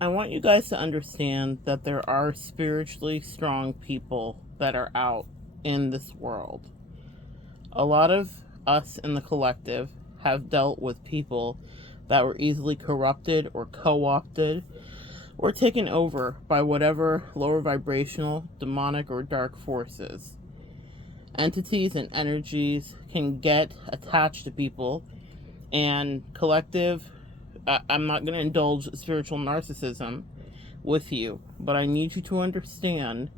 I want you guys to understand that there are spiritually strong people that are out in this world. A lot of us in the collective have dealt with people that were easily corrupted or co-opted or taken over by whatever lower vibrational, demonic, or dark forces. Entities and energies can get attached to people, and collective, I'm not going to indulge spiritual narcissism with you, but I need you to understand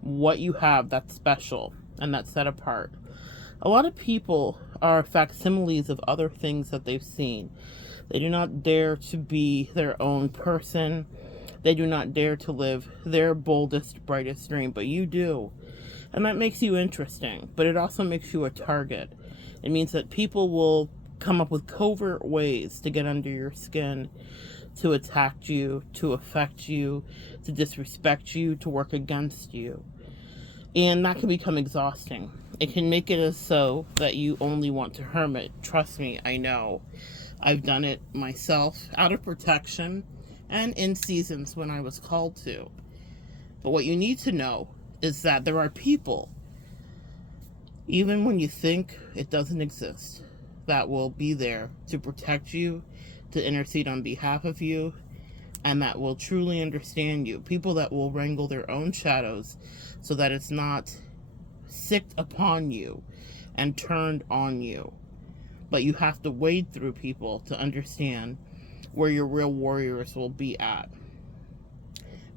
what you have that's special and that's set apart. A lot of people are facsimiles of other things that they've seen. They do not dare to be their own person. They do not dare to live their boldest, brightest dream, but you do. And that makes you interesting, but it also makes you a target. It means that people will come up with covert ways to get under your skin, to attack you, to affect you, to disrespect you, to work against you. And that can become exhausting. It can make it as so that you only want to hermit. Trust me, I know. I've done it myself out of protection and in seasons when I was called to. But what you need to know is that there are people, even when you think it doesn't exist, that will be there to protect you, to intercede on behalf of you, and that will truly understand you. People that will wrangle their own shadows so that it's not sicked upon you and turned on you. But you have to wade through people to understand where your real warriors will be at.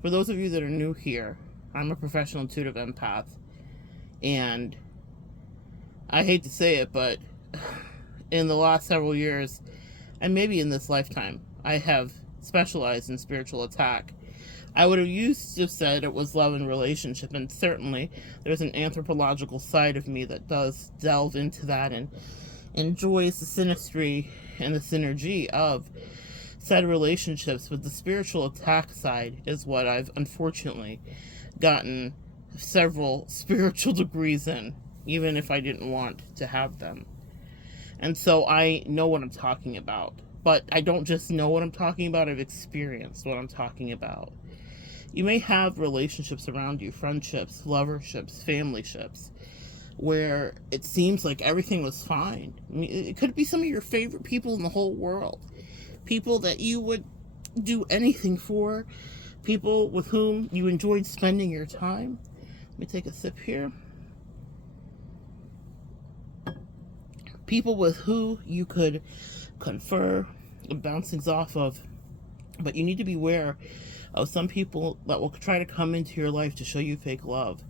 For those of you that are new here, I'm a professional intuitive empath, and I hate to say it, but in the last several years, and maybe in this lifetime, I have specialized in spiritual attack. I would have used to have said it was love and relationship, and certainly there's an anthropological side of me that does delve into that and enjoys the synastry and the synergy of said relationships, but the spiritual attack side is what I've unfortunately gotten several spiritual degrees in, even if I didn't want to have them. And so I know what I'm talking about. But I don't just know what I'm talking about, I've experienced what I'm talking about. You may have relationships around you, friendships, loverships, familyships, where it seems like everything was fine. I mean, it could be some of your favorite people in the whole world. People that you would do anything for. People with whom you enjoyed spending your time. Let me take a sip here. People with who you could confer and bounce things off of. But you need to be aware of some people that will try to come into your life to show you fake love.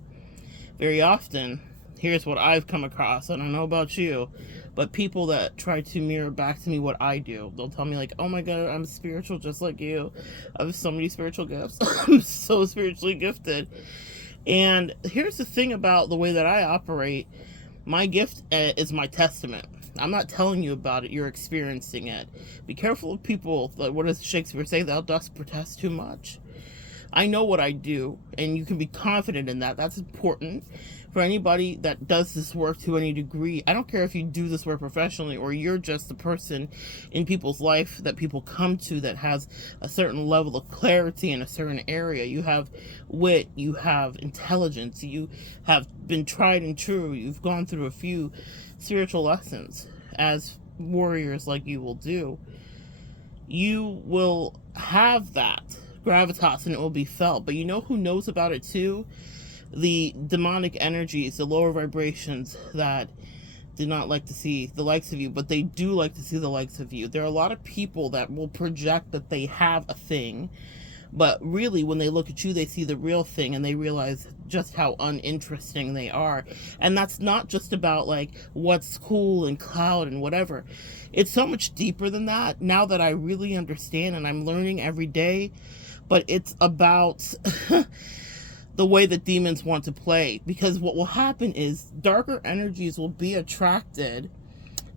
Very often, here's what I've come across. I don't know about you, but people that try to mirror back to me what I do. They'll tell me like, oh my God, I'm spiritual just like you. I have so many spiritual gifts. I'm so spiritually gifted. And here's the thing about the way that I operate. My gift is my testament. I'm not telling you about it. You're experiencing it. Be careful of people. Like, what does Shakespeare say? Thou dost protest too much. I know what I do, and you can be confident in that. That's important for anybody that does this work to any degree. I don't care if you do this work professionally or you're just the person in people's life that people come to that has a certain level of clarity in a certain area. You have wit, you have intelligence, you have been tried and true, you've gone through a few spiritual lessons, as warriors like you will do. You will have that gravitas and it will be felt. But you know who knows about it too? The demonic energies, the lower vibrations that do not like to see the likes of you, but they do like to see the likes of you. There are a lot of people that will project that they have a thing, but really when they look at you, they see the real thing and they realize just how uninteresting they are. And that's not just about like what's cool and cloud and whatever. It's so much deeper than that now that I really understand, and I'm learning every day. But it's about the way that demons want to play. Because what will happen is darker energies will be attracted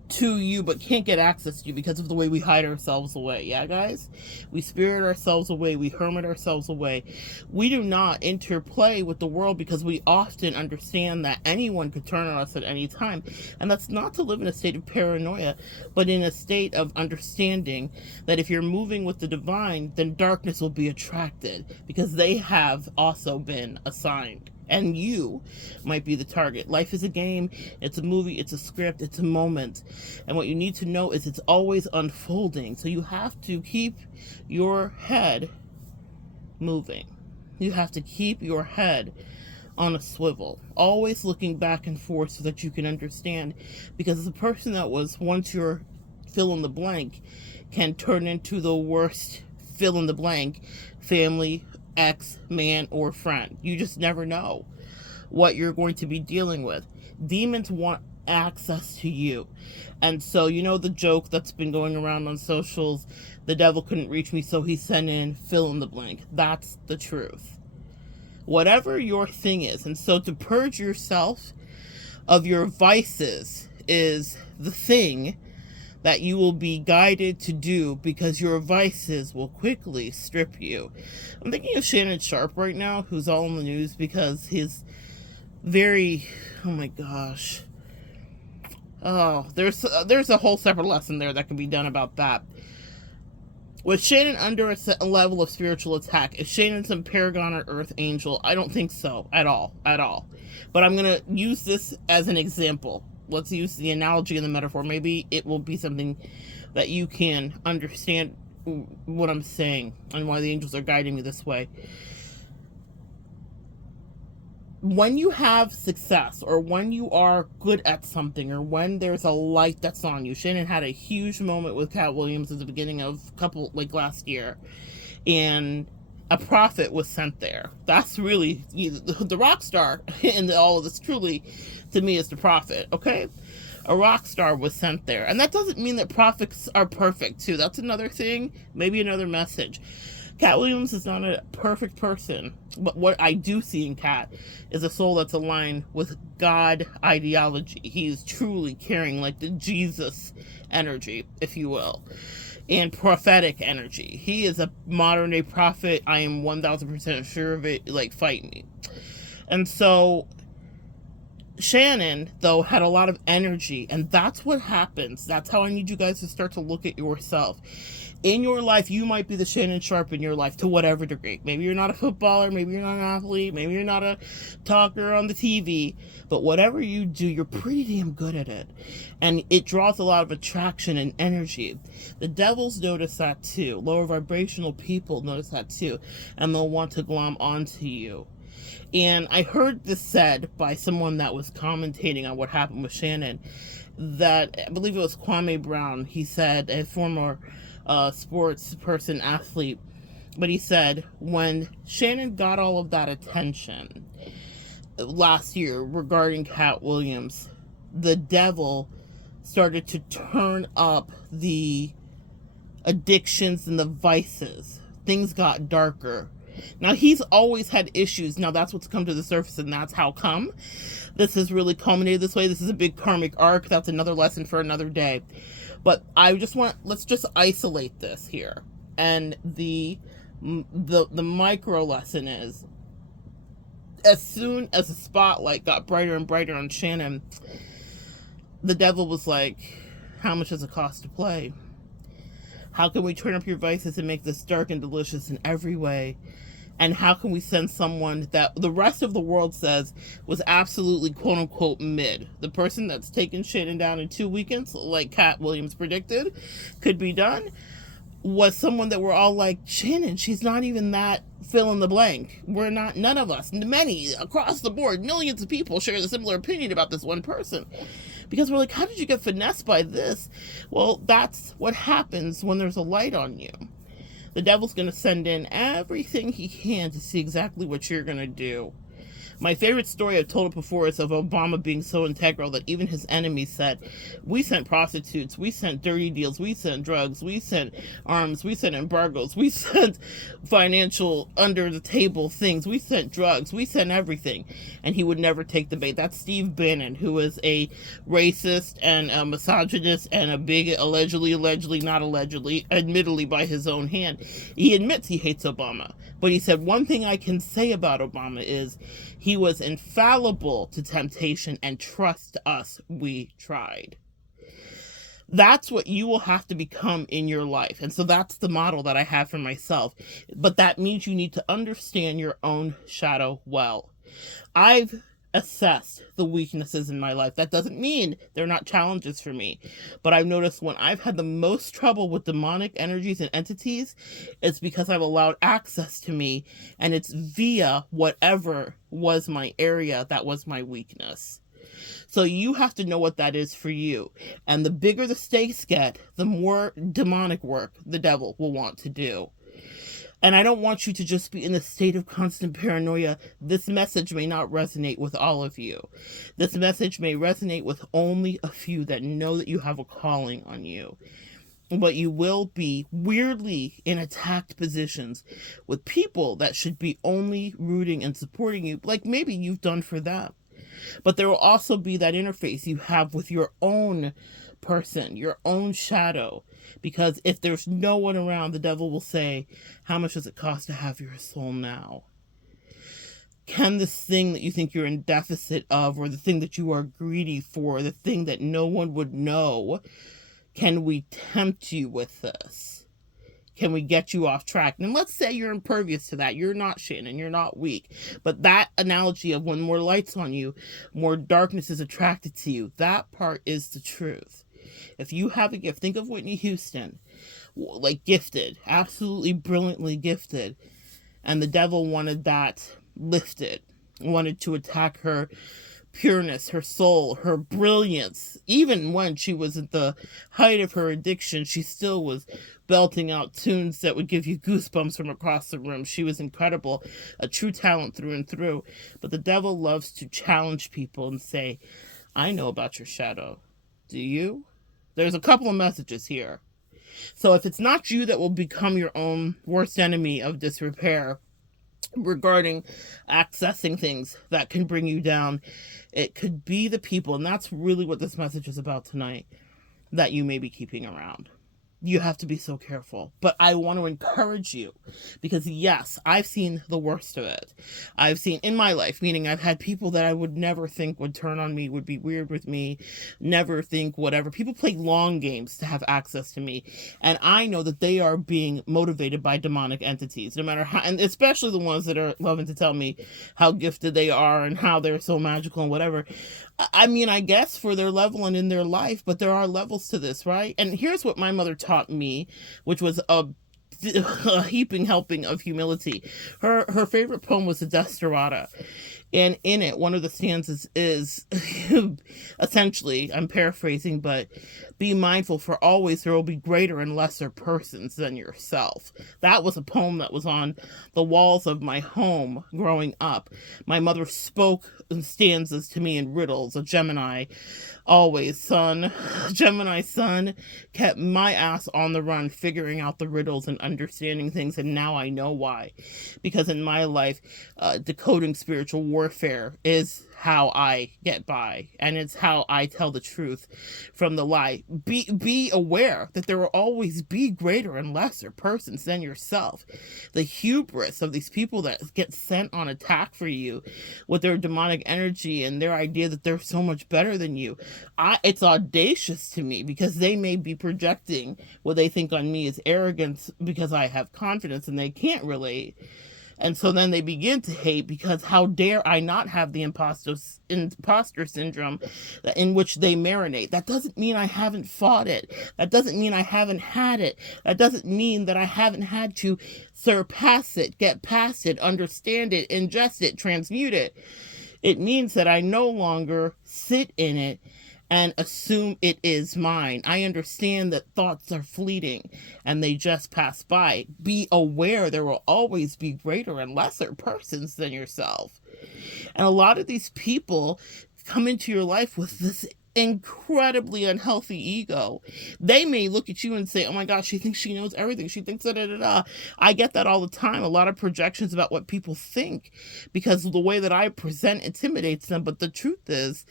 to you but can't get access to you because of the way we hide ourselves away. Yeah, guys? We spirit ourselves away. We hermit ourselves away. We do not interplay with the world because we often understand that anyone could turn on us at any time. And that's not to live in a state of paranoia, but in a state of understanding that if you're moving with the divine, then darkness will be attracted because they have also been assigned. And you might be the target. Life is a game, it's a movie, it's a script, it's a moment. And what you need to know is it's always unfolding. So you have to keep your head moving. You have to keep your head on a swivel, always looking back and forth so that you can understand. Because the person that was once your fill in the blank can turn into the worst fill in the blank, family, ex, man, or friend. You just never know what you're going to be dealing with. Demons want access to you. And so, you know the joke that's been going around on socials, the devil couldn't reach me, so he sent in fill in the blank. That's the truth. Whatever your thing is. And so to purge yourself of your vices is the thing that you will be guided to do, because your vices will quickly strip you. I'm thinking of Shannon Sharp right now, who's all in the news because he's very, oh my gosh. Oh, there's a whole separate lesson there that can be done about that. Was Shannon under a level of spiritual attack? Is Shannon some paragon or earth angel? I don't think so at all. But I'm going to use this as an example. Let's use the analogy and the metaphor. Maybe it will be something that you can understand what I'm saying and why the angels are guiding me this way. When you have success, or when you are good at something, or when there's a light that's on you, Shannon had a huge moment with Cat Williams at the beginning of last year, and a prophet was sent there. That's really the rock star in all of this, truly, to me, is the prophet, okay? A rock star was sent there. And that doesn't mean that prophets are perfect, too. That's another thing, maybe another message. Cat Williams is not a perfect person, but what I do see in Cat is a soul that's aligned with God ideology. He is truly carrying like the Jesus energy, if you will, and prophetic energy. He is a modern day prophet. I am 1000% sure of it. Like, fight me. And so Shannon, though, had a lot of energy, and that's what happens. That's how I need you guys to start to look at yourself. In your life, you might be the Shannon Sharp in your life to whatever degree. Maybe you're not a footballer, maybe you're not an athlete, maybe you're not a talker on the TV, but whatever you do, you're pretty damn good at it. And it draws a lot of attraction and energy. The devils notice that too. Lower vibrational people notice that too. And they'll want to glom onto you. And I heard this said by someone that was commentating on what happened with Shannon, that I believe it was Kwame Brown. He said, a former sports person, athlete, but he said when Shannon got all of that attention last year regarding Cat Williams, the devil started to turn up the addictions and the vices. Things got darker. Now, he's always had issues. Now, that's what's come to the surface, and that's how come this has really culminated this way. This is a big karmic arc. That's another lesson for another day. But let's just isolate this here. And the micro lesson is, as soon as the spotlight got brighter and brighter on Shannon, the devil was like, how much does it cost to play? How can we turn up your vices and make this dark and delicious in every way? And how can we send someone that the rest of the world says was absolutely quote unquote mid? The person that's taken Shannon down in 2 weekends, like Cat Williams predicted, could be done, was someone that we're all like, Shannon, she's not even that fill in the blank. We're not, none of us, many across the board, millions of people share the similar opinion about this one person. Because we're like, how did you get finessed by this? Well, that's what happens when there's a light on you. The devil's going to send in everything he can to see exactly what you're going to do. My favorite story, I've told it before, is of Obama being so integral that even his enemies said, we sent prostitutes, we sent dirty deals, we sent drugs, we sent arms, we sent embargoes, we sent financial under the table things, we sent drugs, we sent everything. And he would never take the bait. That's Steve Bannon, who is a racist and a misogynist and a bigot, allegedly, not allegedly, admittedly by his own hand. He admits he hates Obama. But he said, one thing I can say about Obama is he was infallible to temptation, and trust us, we tried. That's what you will have to become in your life. And so that's the model that I have for myself. But that means you need to understand your own shadow well. I've assessed the weaknesses in my life. That doesn't mean they're not challenges for me. But I've noticed when I've had the most trouble with demonic energies and entities, it's because I've allowed access to me, and it's via whatever was my area that was my weakness. So you have to know what that is for you. And the bigger the stakes get, the more demonic work the devil will want to do. And I don't want you to just be in a state of constant paranoia. This message may not resonate with all of you. This message may resonate with only a few that know that you have a calling on you. But you will be weirdly in attacked positions with people that should be only rooting and supporting you, like maybe you've done for them. But there will also be that interface you have with your own person, your own shadow. Because if there's no one around, the devil will say, how much does it cost to have your soul now? Can this thing that you think you're in deficit of, or the thing that you are greedy for, the thing that no one would know, can we tempt you with this? Can we get you off track? And let's say you're impervious to that. You're not Shannon. You're not weak. But that analogy of when more light's on you, more darkness is attracted to you, that part is the truth. If you have a gift, think of Whitney Houston, like gifted, absolutely brilliantly gifted. And the devil wanted that lifted, wanted to attack her pureness, her soul, her brilliance. Even when she was at the height of her addiction, she still was belting out tunes that would give you goosebumps from across the room. She was incredible, a true talent through and through. But the devil loves to challenge people and say, I know about your shadow. Do you? There's a couple of messages here. So if it's not you that will become your own worst enemy of disrepair regarding accessing things that can bring you down, it could be the people, and that's really what this message is about tonight, that you may be keeping around. You have to be so careful. But I want to encourage you, because yes, I've seen the worst of it. I've seen in my life, meaning I've had people that I would never think would turn on me, would be weird with me, never think whatever. People play long games to have access to me. And I know that they are being motivated by demonic entities, no matter how, and especially the ones that are loving to tell me how gifted they are and how they're so magical and whatever. I mean, I guess for their level and in their life, but there are levels to this, right? And here's what my mother taught me, which was a heaping helping of humility. Her favorite poem was the Desperata. And in it, one of the stanzas is essentially, I'm paraphrasing, but be mindful, for always there will be greater and lesser persons than yourself. That was a poem that was on the walls of my home growing up. My mother spoke stanzas to me in riddles. A Gemini, always Gemini sun, kept my ass on the run, figuring out the riddles and understanding things. And now I know why. Because in my life, decoding spiritual warfare is how I get by, and it's how I tell the truth from the lie. Be aware that there will always be greater and lesser persons than yourself. The hubris of these people that get sent on attack for you with their demonic energy and their idea that they're so much better than you, it's audacious to me, because they may be projecting what they think on me as arrogance because I have confidence and they can't relate. And so then they begin to hate, because how dare I not have the imposter syndrome in which they marinate. That doesn't mean I haven't fought it. That doesn't mean I haven't had it. That doesn't mean that I haven't had to surpass it, get past it, understand it, ingest it, transmute it. It means that I no longer sit in it and assume it is mine. I understand that thoughts are fleeting and they just pass by. Be aware there will always be greater and lesser persons than yourself. And a lot of these people come into your life with this incredibly unhealthy ego. They may look at you and say, oh my gosh, she thinks she knows everything. She thinks da da da da. I get that all the time. A lot of projections about what people think because the way that I present intimidates them. But the truth is,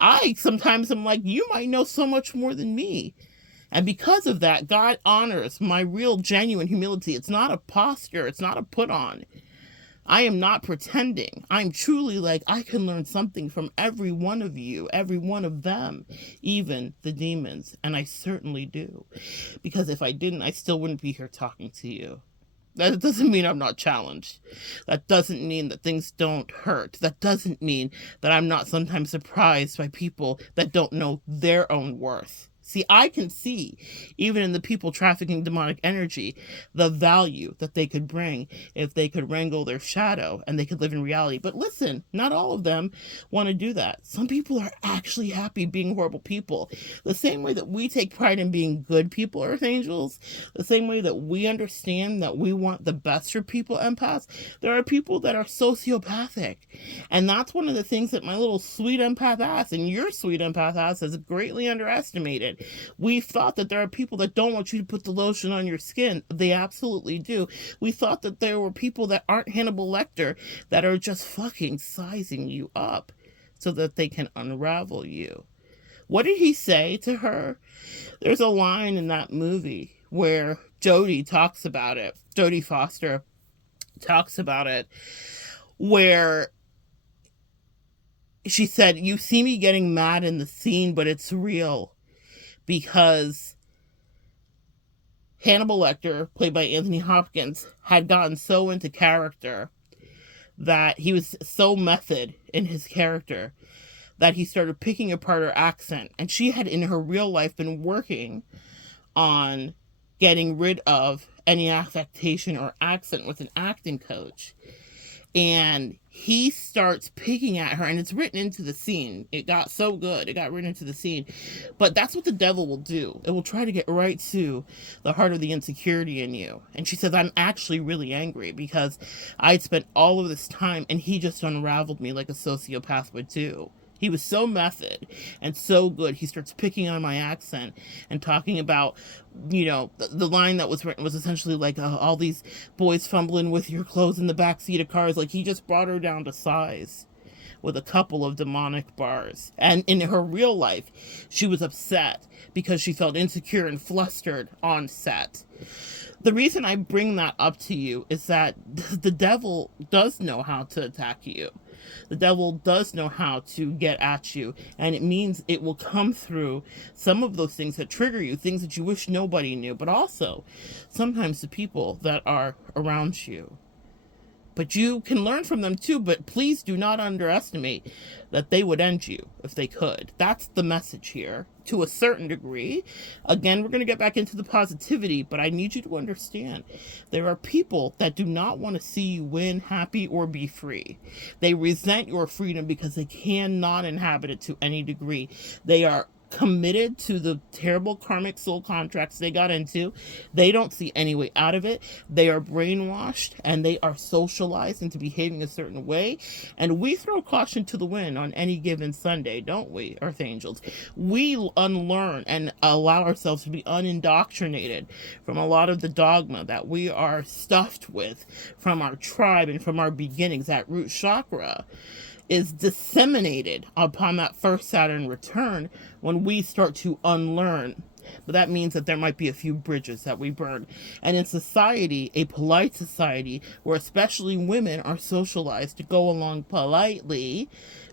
I sometimes am like, you might know so much more than me. And because of that, God honors my real, genuine humility. It's not a posture. It's not a put on. I am not pretending. I'm truly like, I can learn something from every one of you, every one of them, even the demons. And I certainly do. Because if I didn't, I still wouldn't be here talking to you. That doesn't mean I'm not challenged. That doesn't mean that things don't hurt. That doesn't mean that I'm not sometimes surprised by people that don't know their own worth. See, I can see, even in the people trafficking demonic energy, the value that they could bring if they could wrangle their shadow and they could live in reality. But listen, not all of them want to do that. Some people are actually happy being horrible people. The same way that we take pride in being good people, Earth Angels, the same way that we understand that we want the best for people, empaths, there are people that are sociopathic. And that's one of the things that my little sweet empath ass and your sweet empath ass has greatly underestimated. We thought that there are people that don't want you to put the lotion on your skin. They absolutely do. We thought that there were people that aren't Hannibal Lecter that are just fucking sizing you up so that they can unravel you. What did he say to her? There's a line in that movie where Jodie talks about it. Jodie Foster talks about it, where she said, you see me getting mad in the scene, but it's real. Because Hannibal Lecter, played by Anthony Hopkins, had gotten so into character that he was so method in his character that he started picking apart her accent. And she had, in her real life, been working on getting rid of any affectation or accent with an acting coach. And he starts picking at her, and it's written into the scene. It got so good. It got written into the scene. But that's what the devil will do. It will try to get right to the heart of the insecurity in you. And she says, I'm actually really angry because I'd spent all of this time, and he just unraveled me like a sociopath would do. He was so method and so good. He starts picking on my accent and talking about, the line that was written was essentially like, all these boys fumbling with your clothes in the backseat of cars. Like, he just brought her down to size with a couple of demonic bars. And in her real life, she was upset because she felt insecure and flustered on set. The reason I bring that up to you is that the devil does know how to attack you. The devil does know how to get at you, and it means it will come through some of those things that trigger you, things that you wish nobody knew, but also sometimes the people that are around you. But you can learn from them too, but please do not underestimate that they would end you if they could. That's the message here, to a certain degree. Again, we're going to get back into the positivity, but I need you to understand there are people that do not want to see you win, happy, or be free. They resent your freedom because they cannot inhabit it to any degree. They are committed to the terrible karmic soul contracts they got into. They don't see any way out of it. They are brainwashed and they are socialized into behaving a certain way. And we throw caution to the wind on any given Sunday, don't we, Earth Angels? We unlearn and allow ourselves to be unindoctrinated from a lot of the dogma that we are stuffed with from our tribe and from our beginnings. That root chakra is disseminated upon that first Saturn return when we start to unlearn. But that means that there might be a few bridges that we burn. And in society, a polite society, where especially women are socialized to go along politely,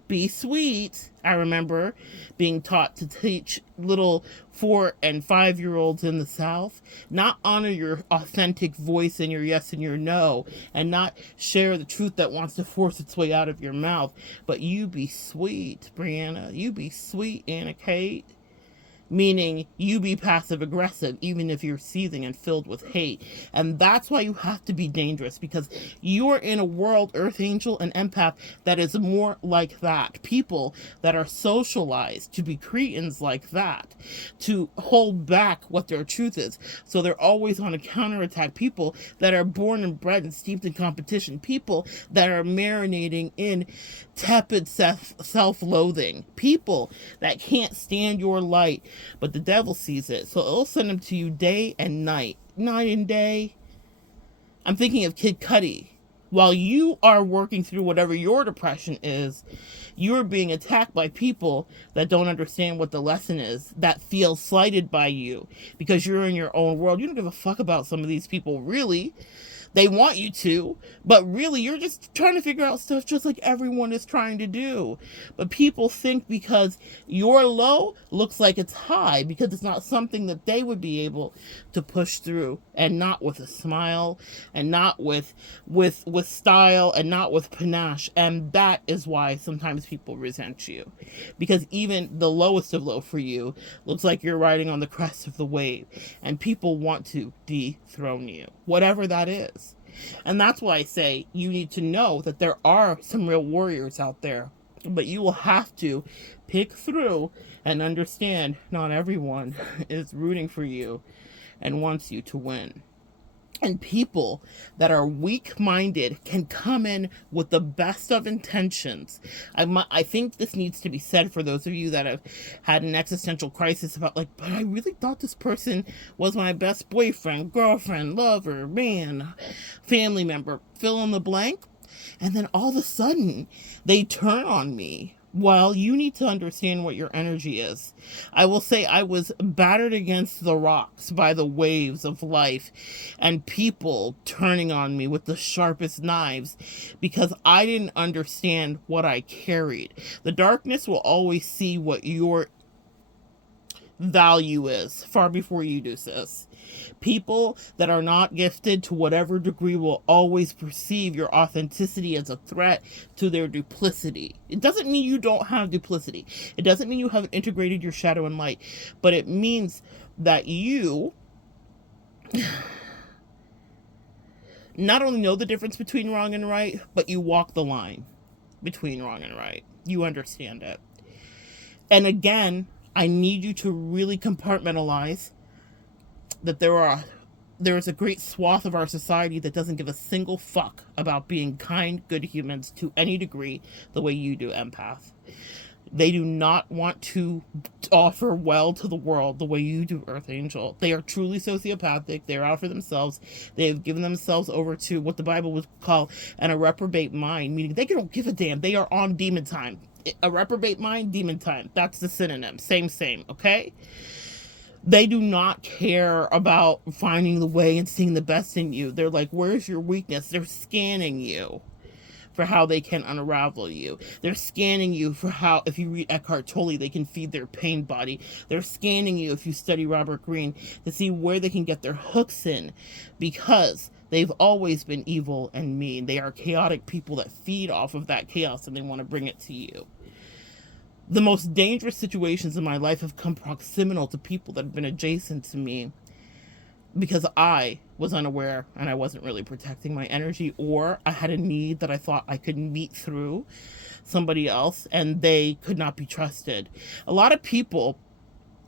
be sweet. I remember being taught to teach little 4 and 5-year-olds in the South, not honor your authentic voice and your yes and your no, and not share the truth that wants to force its way out of your mouth. But you be sweet, Brianna. You be sweet, Anna Kate. meaning you be passive aggressive even if you're seething and filled with hate. And that's why you have to be dangerous, because you're in a world, Earth Angel and Empath, that is more like that. People that are socialized to be cretins like that, to hold back what their truth is, so they're always on a counterattack. People that are born and bred and steeped in competition. People that are marinating in tepid self-loathing. People that can't stand your light, but the devil sees it, so it'll send them to you day and night and day. I'm thinking of Kid Cudi. While you are working through whatever your depression is, you're being attacked by people that don't understand what the lesson is, that feel slighted by you because you're in your own world. You don't give a fuck about some of these people, really. They want you to, but really you're just trying to figure out stuff just like everyone is trying to do. But people think because your low looks like it's high, because it's not something that they would be able to push through, and not with a smile, and not with style, and not with panache. And that is why sometimes people resent you, because even the lowest of low for you looks like you're riding on the crest of the wave, and people want to dethrone you, whatever that is. And that's why I say you need to know that there are some real warriors out there, but you will have to pick through and understand not everyone is rooting for you and wants you to win. And people that are weak-minded can come in with the best of intentions. I think this needs to be said for those of you that have had an existential crisis about, like, but I really thought this person was my best boyfriend, girlfriend, lover, man, family member, fill in the blank. And then all of a sudden, they turn on me. Well, you need to understand what your energy is. I will say I was battered against the rocks by the waves of life and people turning on me with the sharpest knives because I didn't understand what I carried. The darkness will always see what your value is far before you do, sis. People that are not gifted to whatever degree will always perceive your authenticity as a threat to their duplicity. It doesn't mean you don't have duplicity. It doesn't mean you haven't integrated your shadow and light, but it means that you not only know the difference between wrong and right, but you walk the line between wrong and right. You understand it. And again, I need you to really compartmentalize that there is a great swath of our society that doesn't give a single fuck about being kind, good humans to any degree the way you do, empath. They do not want to offer well to the world the way you do, Earth Angel. They are truly sociopathic. They're out for themselves. They have given themselves over to what the Bible would call a reprobate mind, meaning they don't give a damn. They are on demon time. A reprobate mind, demon time. That's the synonym. Same, okay? They do not care about finding the way and seeing the best in you. They're like, where's your weakness? They're scanning you for how they can unravel you. They're scanning you for how, if you read Eckhart Tolle, they can feed their pain body. They're scanning you, if you study Robert Greene, to see where they can get their hooks in, because they've always been evil and mean. They are chaotic people that feed off of that chaos, and they want to bring it to you. The most dangerous situations in my life have come proximal to people that have been adjacent to me because I was unaware and I wasn't really protecting my energy, or I had a need that I thought I could meet through somebody else and they could not be trusted. A lot of people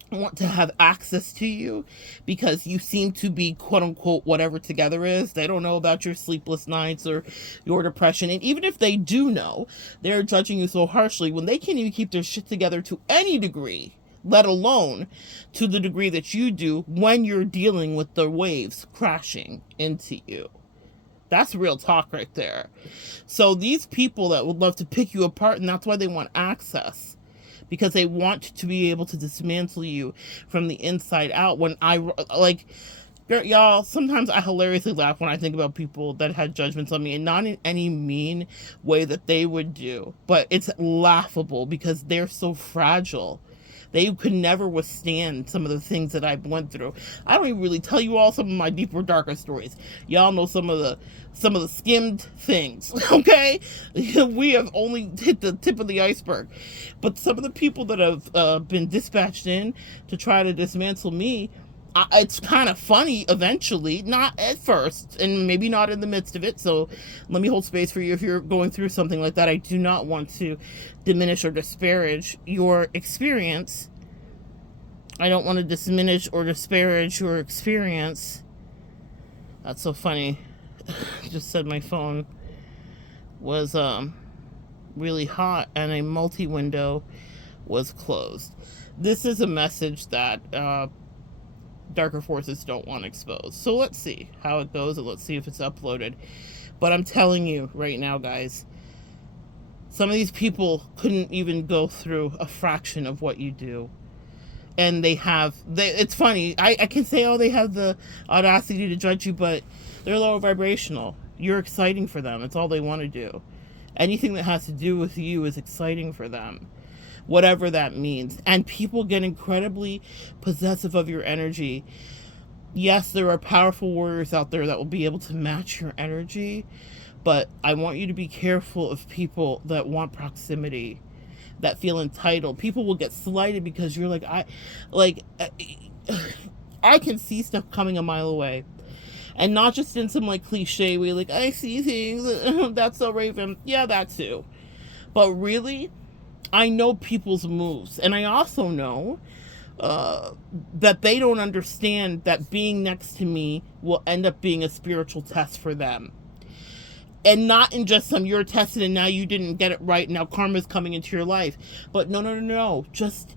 want to have access to you because you seem to be quote unquote whatever together is. They don't know about your sleepless nights or your depression, and even if they do know, they're judging you so harshly when they can't even keep their shit together to any degree, let alone to the degree that you do when you're dealing with the waves crashing into you. That's real talk right there. So these people that would love to pick you apart, and that's why they want access, because they want to be able to dismantle you from the inside out. When y'all, sometimes I hilariously laugh when I think about people that had judgments on me, and not in any mean way that they would do, but it's laughable because they're so fragile. They could never withstand some of the things that I've went through. I don't even really tell you all some of my deeper, darker stories. Y'all know some of the skimmed things, okay? We have only hit the tip of the iceberg. But some of the people that have been dispatched in to try to dismantle me, it's kind of funny eventually, not at first, and maybe not in the midst of it. So let me hold space for you if you're going through something like that. I do not want to diminish or disparage your experience. I don't want to diminish or disparage your experience. That's so funny. Just said my phone was really hot and a multi-window was closed. This is a message that darker forces don't want exposed. So let's see how it goes, and let's see if it's uploaded. But I'm telling you right now, guys, some of these people couldn't even go through a fraction of what you do. And it's funny, I can say, oh, they have the audacity to judge you, but they're lower vibrational. You're exciting for them. It's all they want to do. Anything that has to do with you is exciting for them, whatever that means. And people get incredibly possessive of your energy. Yes, there are powerful warriors out there that will be able to match your energy, but I want you to be careful of people that want proximity, that feel entitled. People will get slighted because you're I can see stuff coming a mile away. And not just in some like cliche way, like, I see things, that's so Raven. Yeah, that too. But really, I know people's moves. And I also know that they don't understand that being next to me will end up being a spiritual test for them. And not in just some, you're tested and now you didn't get it right, now karma's coming into your life. But no. Just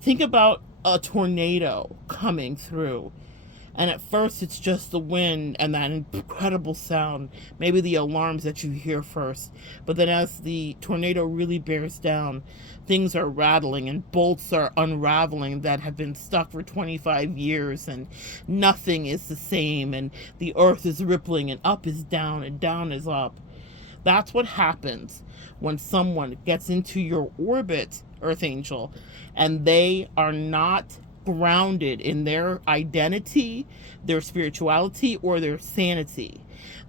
think about a tornado coming through. And at first it's just the wind and that incredible sound, maybe the alarms that you hear first. But then as the tornado really bears down, things are rattling and bolts are unraveling that have been stuck for 25 years, and nothing is the same, and the earth is rippling, and up is down and down is up. That's what happens when someone gets into your orbit, Earth Angel, and they are not grounded in their identity, their spirituality, or their sanity.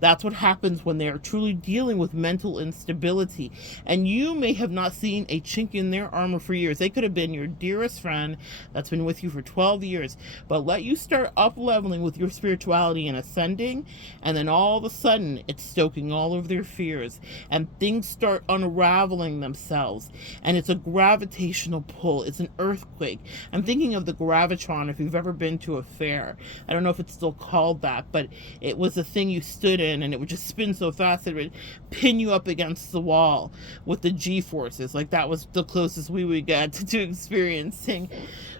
That's what happens when they are truly dealing with mental instability. And you may have not seen a chink in their armor for years. They could have been your dearest friend that's been with you for 12 years. But let you start up leveling with your spirituality and ascending, and then all of a sudden it's stoking all of their fears, and things start unraveling themselves. And it's a gravitational pull. It's an earthquake. I'm thinking of the gravitron, if you've ever been to a fair. I don't know if it's still called that, but it was a thing you stood in, and it would just spin so fast it would pin you up against the wall with the G-forces. Like, that was the closest we would get to experiencing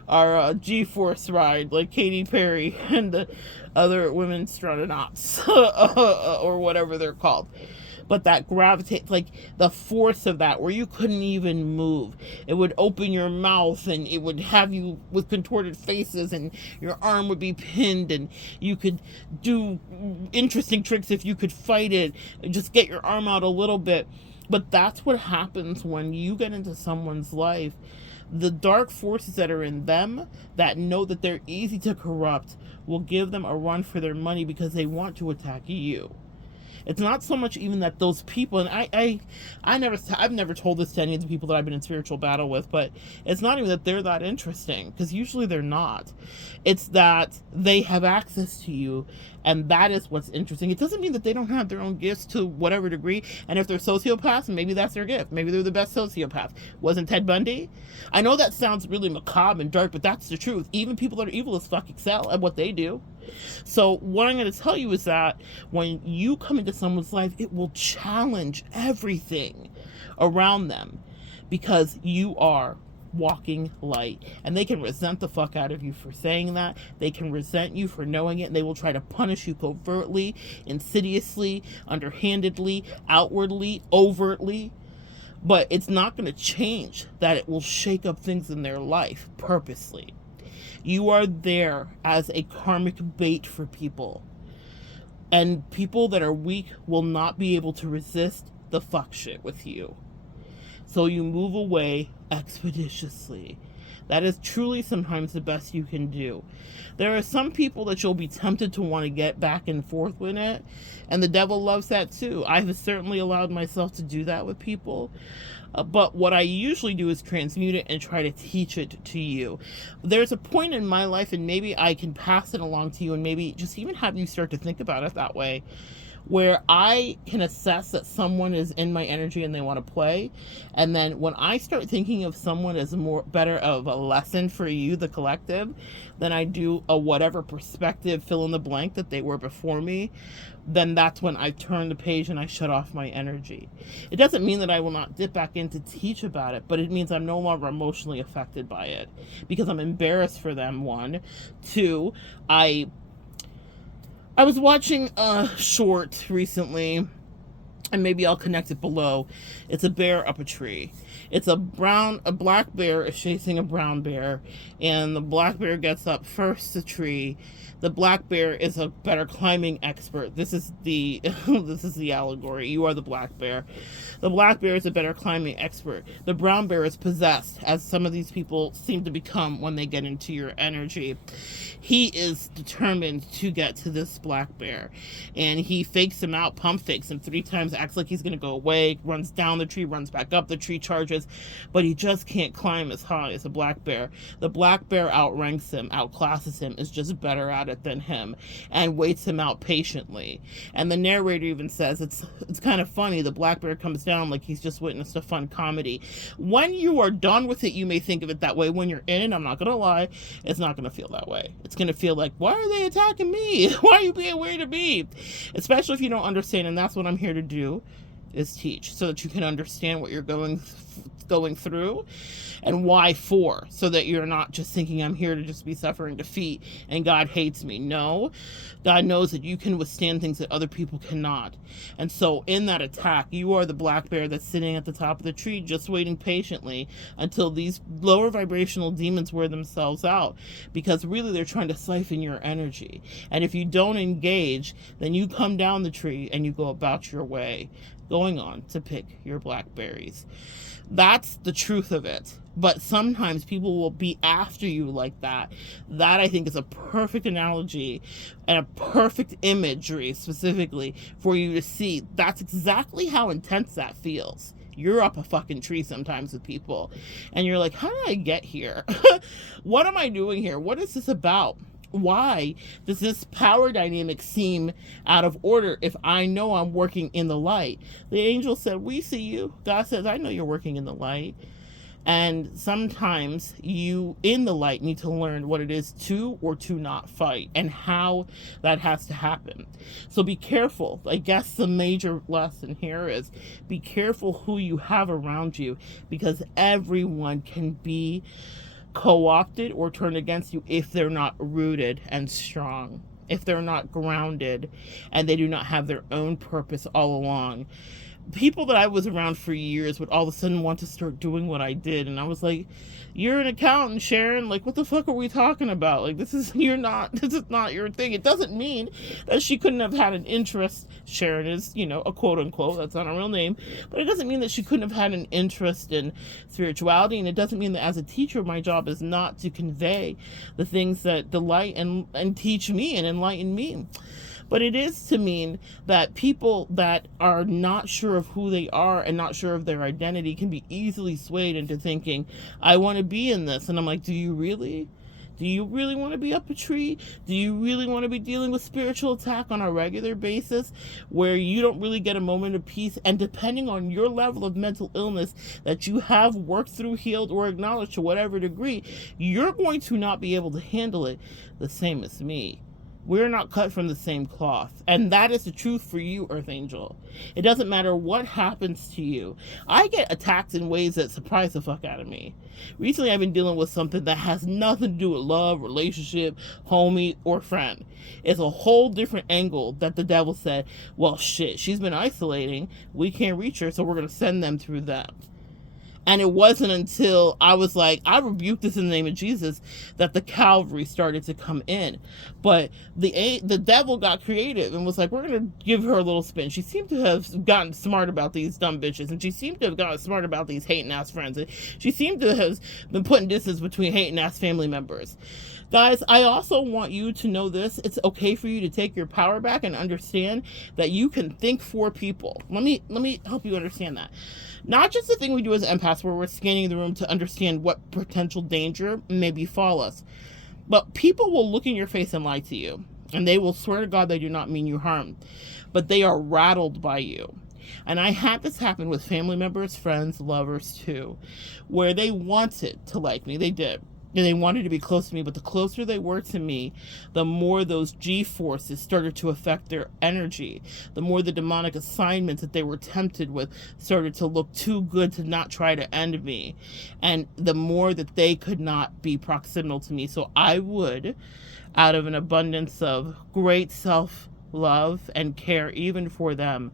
our G-force ride, like Katy Perry and the other women astronauts or whatever they're called. But that gravitate, like the force of that, where you couldn't even move. It would open your mouth and it would have you with contorted faces, and your arm would be pinned, and you could do interesting tricks if you could fight it. Just get your arm out a little bit. But that's what happens when you get into someone's life. The dark forces that are in them, that know that they're easy to corrupt, will give them a run for their money because they want to attack you. It's not so much even that those people, and I've never told this to any of the people that I've been in spiritual battle with, but it's not even that they're that interesting, because usually they're not. It's that they have access to you, and that is what's interesting. It doesn't mean that they don't have their own gifts to whatever degree, and if they're sociopaths, maybe that's their gift. Maybe they're the best sociopath. Wasn't Ted Bundy? I know that sounds really macabre and dark, but that's the truth. Even people that are evil as fuck excel at what they do. So what I'm going to tell you is that when you come into someone's life, it will challenge everything around them, because you are walking light, and they can resent the fuck out of you for saying that. They can resent you for knowing it, and they will try to punish you covertly, insidiously, underhandedly, outwardly, overtly. But it's not going to change that it will shake up things in their life purposely. You are there as a karmic bait for people. And people that are weak will not be able to resist the fuck shit with you. So you move away expeditiously. That is truly sometimes the best you can do. There are some people that you'll be tempted to want to get back and forth with it, and the devil loves that too. I've certainly allowed myself to do that with people. But what I usually do is transmute it and try to teach it to you. There's a point in my life, and maybe I can pass it along to you, and maybe just even have you start to think about it that way, where I can assess that someone is in my energy and they want to play. And then when I start thinking of someone as more better of a lesson for you, the collective, than I do a whatever perspective, fill in the blank, that they were before me, then that's when I turn the page and I shut off my energy. It doesn't mean that I will not dip back in to teach about it, but it means I'm no longer emotionally affected by it because I'm embarrassed for them, one. Two, I was watching a short recently, and maybe I'll connect it below. It's a bear up a tree. It's a black bear is chasing a brown bear, and the black bear gets up first the tree. The black bear is a better climbing expert. This is the this is the allegory. You are the black bear. The black bear is a better climbing expert. The brown bear is possessed, as some of these people seem to become when they get into your energy. He is determined to get to this black bear, and he fakes him out, pump fakes him 3 times, acts like he's going to go away, runs down the tree, runs back up the tree, charges, but he just can't climb as high as a black bear. The black bear outranks him, outclasses him, is just better at it than him, and waits him out patiently. And the narrator even says it's kind of funny. The black bear comes down like he's just witnessed a fun comedy. When you are done with it, you may think of it that way. When you're in it, I'm not going to lie, it's not going to feel that way. It's going to feel like, why are they attacking me? Why are you being weird to me? Especially if you don't understand, and that's what I'm here to do, is teach, so that you can understand what you're going through and why for, so that you're not just thinking I'm here to just be suffering defeat and God hates me. No, God knows that you can withstand things that other people cannot. And so in that attack, you are the black bear that's sitting at the top of the tree, just waiting patiently until these lower vibrational demons wear themselves out, because really they're trying to siphon your energy. And if you don't engage, then you come down the tree and you go about your way, going on to pick your blackberries. That's the truth of it. But sometimes people will be after you like that. That, I think, is a perfect analogy and a perfect imagery specifically for you to see. That's exactly how intense that feels. You're up a fucking tree sometimes with people, and you're like, how did I get here? What am I doing here? What is this about? Why does this power dynamic seem out of order if I know I'm working in the light? The angel said, we see you. God says, I know you're working in the light. And sometimes you in the light need to learn what it is to or to not fight, and how that has to happen. So be careful. I guess the major lesson here is be careful who you have around you, because everyone can be co-opted or turned against you if they're not rooted and strong, if they're not grounded, and they do not have their own purpose all along. People that I was around for years would all of a sudden want to start doing what I did, and I was like, you're an accountant, Sharon, like, what the fuck are we talking about? Like, this is not your thing. It doesn't mean that she couldn't have had an interest. Sharon is, a quote unquote, that's not a real name, but it doesn't mean that she couldn't have had an interest in spirituality, and it doesn't mean that as a teacher my job is not to convey the things that delight and teach me and enlighten me. But it is to mean that people that are not sure of who they are and not sure of their identity can be easily swayed into thinking, I want to be in this. And I'm like, do you really? Do you really want to be up a tree? Do you really want to be dealing with spiritual attack on a regular basis where you don't really get a moment of peace? And depending on your level of mental illness that you have worked through, healed, or acknowledged to whatever degree, you're going to not be able to handle it the same as me. We're not cut from the same cloth. And that is the truth for you, Earth Angel. It doesn't matter what happens to you. I get attacked in ways that surprise the fuck out of me. Recently, I've been dealing with something that has nothing to do with love, relationship, homie, or friend. It's a whole different angle that the devil said, well, shit, she's been isolating. We can't reach her, so we're going to send them through them. And it wasn't until I was like, I rebuke this in the name of Jesus, that the Calvary started to come in. But the devil got creative and was like, we're going to give her a little spin. She seemed to have gotten smart about these dumb bitches. And she seemed to have gotten smart about these hating ass friends. And she seemed to have been putting distance between hating ass family members. Guys, I also want you to know this. It's okay for you to take your power back and understand that you can think for people. Let me help you understand that. Not just the thing we do as empaths where we're scanning the room to understand what potential danger may befall us, but people will look in your face and lie to you, and they will swear to God they do not mean you harm, but they are rattled by you. And I had this happen with family members, friends, lovers too, where they wanted to like me. They did. And they wanted to be close to me, but the closer they were to me, the more those G-forces started to affect their energy. The more the demonic assignments that they were tempted with started to look too good to not try to end me. And the more that they could not be proximal to me. So I would, out of an abundance of great self-love and care even for them,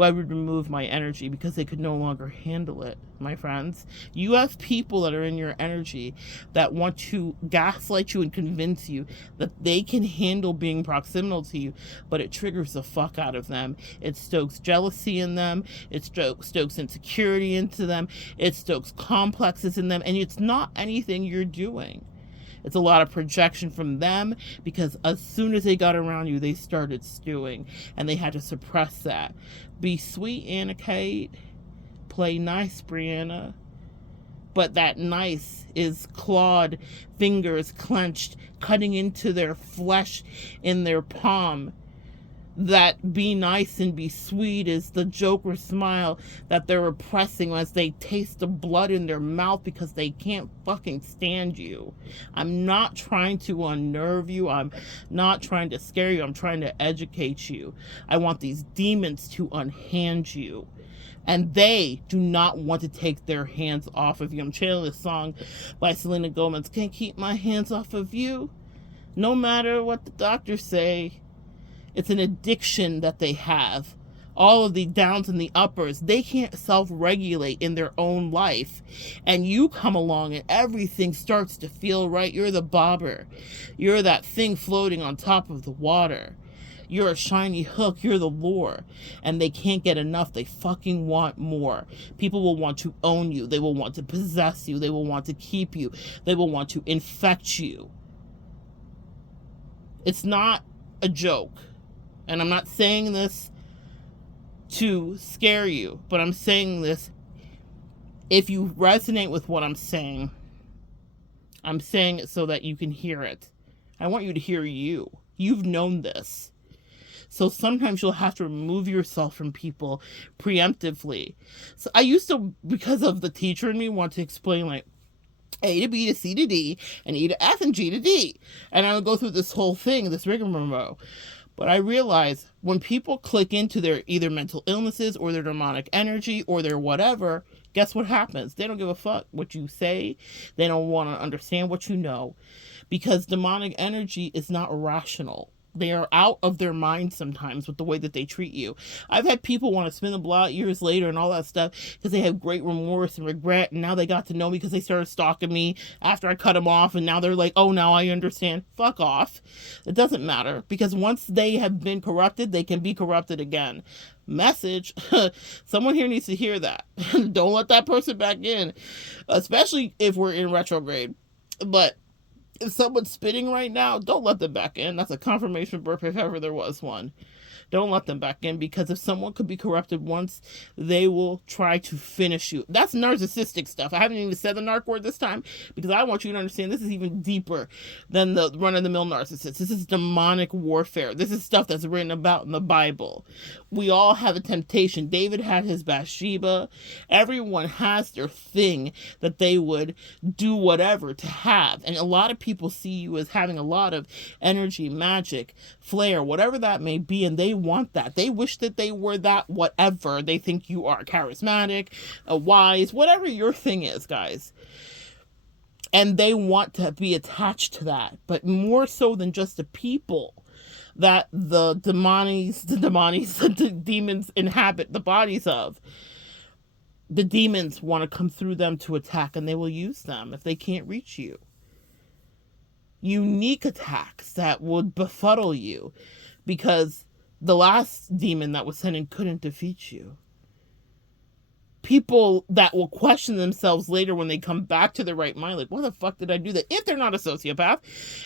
I would remove my energy because they could no longer handle it, my friends. You have people that are in your energy that want to gaslight you and convince you that they can handle being proximal to you, but it triggers the fuck out of them. It stokes jealousy in them. It stokes insecurity into them. It stokes complexes in them. And it's not anything you're doing. It's a lot of projection from them because as soon as they got around you, they started stewing and they had to suppress that. Be sweet, Anna Kate. Play nice, Brianna. But that nice is clawed fingers clenched, cutting into their flesh in their palm. That be nice and be sweet is the Joker smile that they're repressing as they taste the blood in their mouth because they can't fucking stand you. I'm not trying to unnerve you. I'm not trying to scare you. I'm trying to educate you. I want these demons to unhand you. And they do not want to take their hands off of you. I'm channeling this song by Selena Gomez. Can't keep my hands off of you, no matter what the doctors say. It's an addiction that they have. All of the downs and the uppers, they can't self-regulate in their own life. And you come along and everything starts to feel right. You're the bobber. You're that thing floating on top of the water. You're a shiny hook. You're the lure. And they can't get enough. They fucking want more. People will want to own you. They will want to possess you. They will want to keep you. They will want to infect you. It's not a joke. And I'm not saying this to scare you, but I'm saying this if you resonate with what I'm saying it so that you can hear it. I want you to hear you. You've known this. So sometimes you'll have to remove yourself from people preemptively. So I used to, because of the teacher in me, want to explain like A to B to C to D and E to F and G to D. And I would go through this whole thing, this rigmarole. But I realize when people click into their either mental illnesses or their demonic energy or their whatever, guess what happens? They don't give a fuck what you say. They don't want to understand what you know. Because demonic energy is not rational. They are out of their mind sometimes with the way that they treat you. I've had people want to spin the block years later and all that stuff because they have great remorse and regret. And now they got to know me because they started stalking me after I cut them off. And now they're like, oh, now I understand. Fuck off. It doesn't matter because once they have been corrupted, they can be corrupted again. Message. Someone here needs to hear that. Don't let that person back in, especially if we're in retrograde. But if someone's spitting right now, don't let them back in. That's a confirmation birth if ever there was one. Don't let them back in because if someone could be corrupted once, they will try to finish you. That's narcissistic stuff. I haven't even said the narc word this time because I want you to understand this is even deeper than the run-of-the-mill narcissist. This is demonic warfare. This is stuff that's written about in the Bible. We all have a temptation. David had his Bathsheba. Everyone has their thing that they would do whatever to have. And a lot of people see you as having a lot of energy, magic, flair, whatever that may be, and they want that. They wish that they were that whatever. They think you are charismatic, wise, whatever your thing is, guys. And they want to be attached to that, but more so than just the people that the demons inhabit the bodies of. the demons want to come through them to attack, and they will use them if they can't reach you. Unique attacks that would befuddle you, because the last demon that was sent in couldn't defeat you. People that will question themselves later when they come back to their right mind, like, why the fuck did I do that? If they're not a sociopath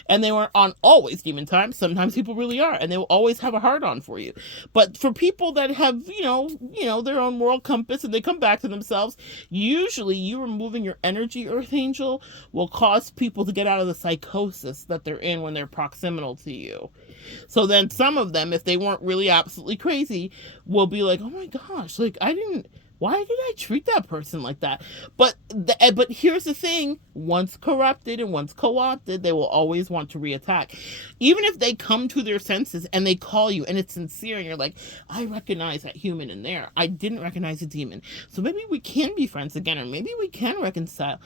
and they weren't on always demon time, sometimes people really are, and they will always have a hard on for you. But for people that have, their own moral compass and they come back to themselves, usually you removing your energy, Earth Angel, will cause people to get out of the psychosis that they're in when they're proximal to you. So then some of them, if they weren't really absolutely crazy, will be like, oh my gosh, like why did I treat that person like that? But here's the thing. Once corrupted and once co-opted, they will always want to reattack. Even if they come to their senses and they call you and it's sincere and you're like, I recognize that human in there. I didn't recognize a demon. So maybe we can be friends again, or maybe we can reconcile.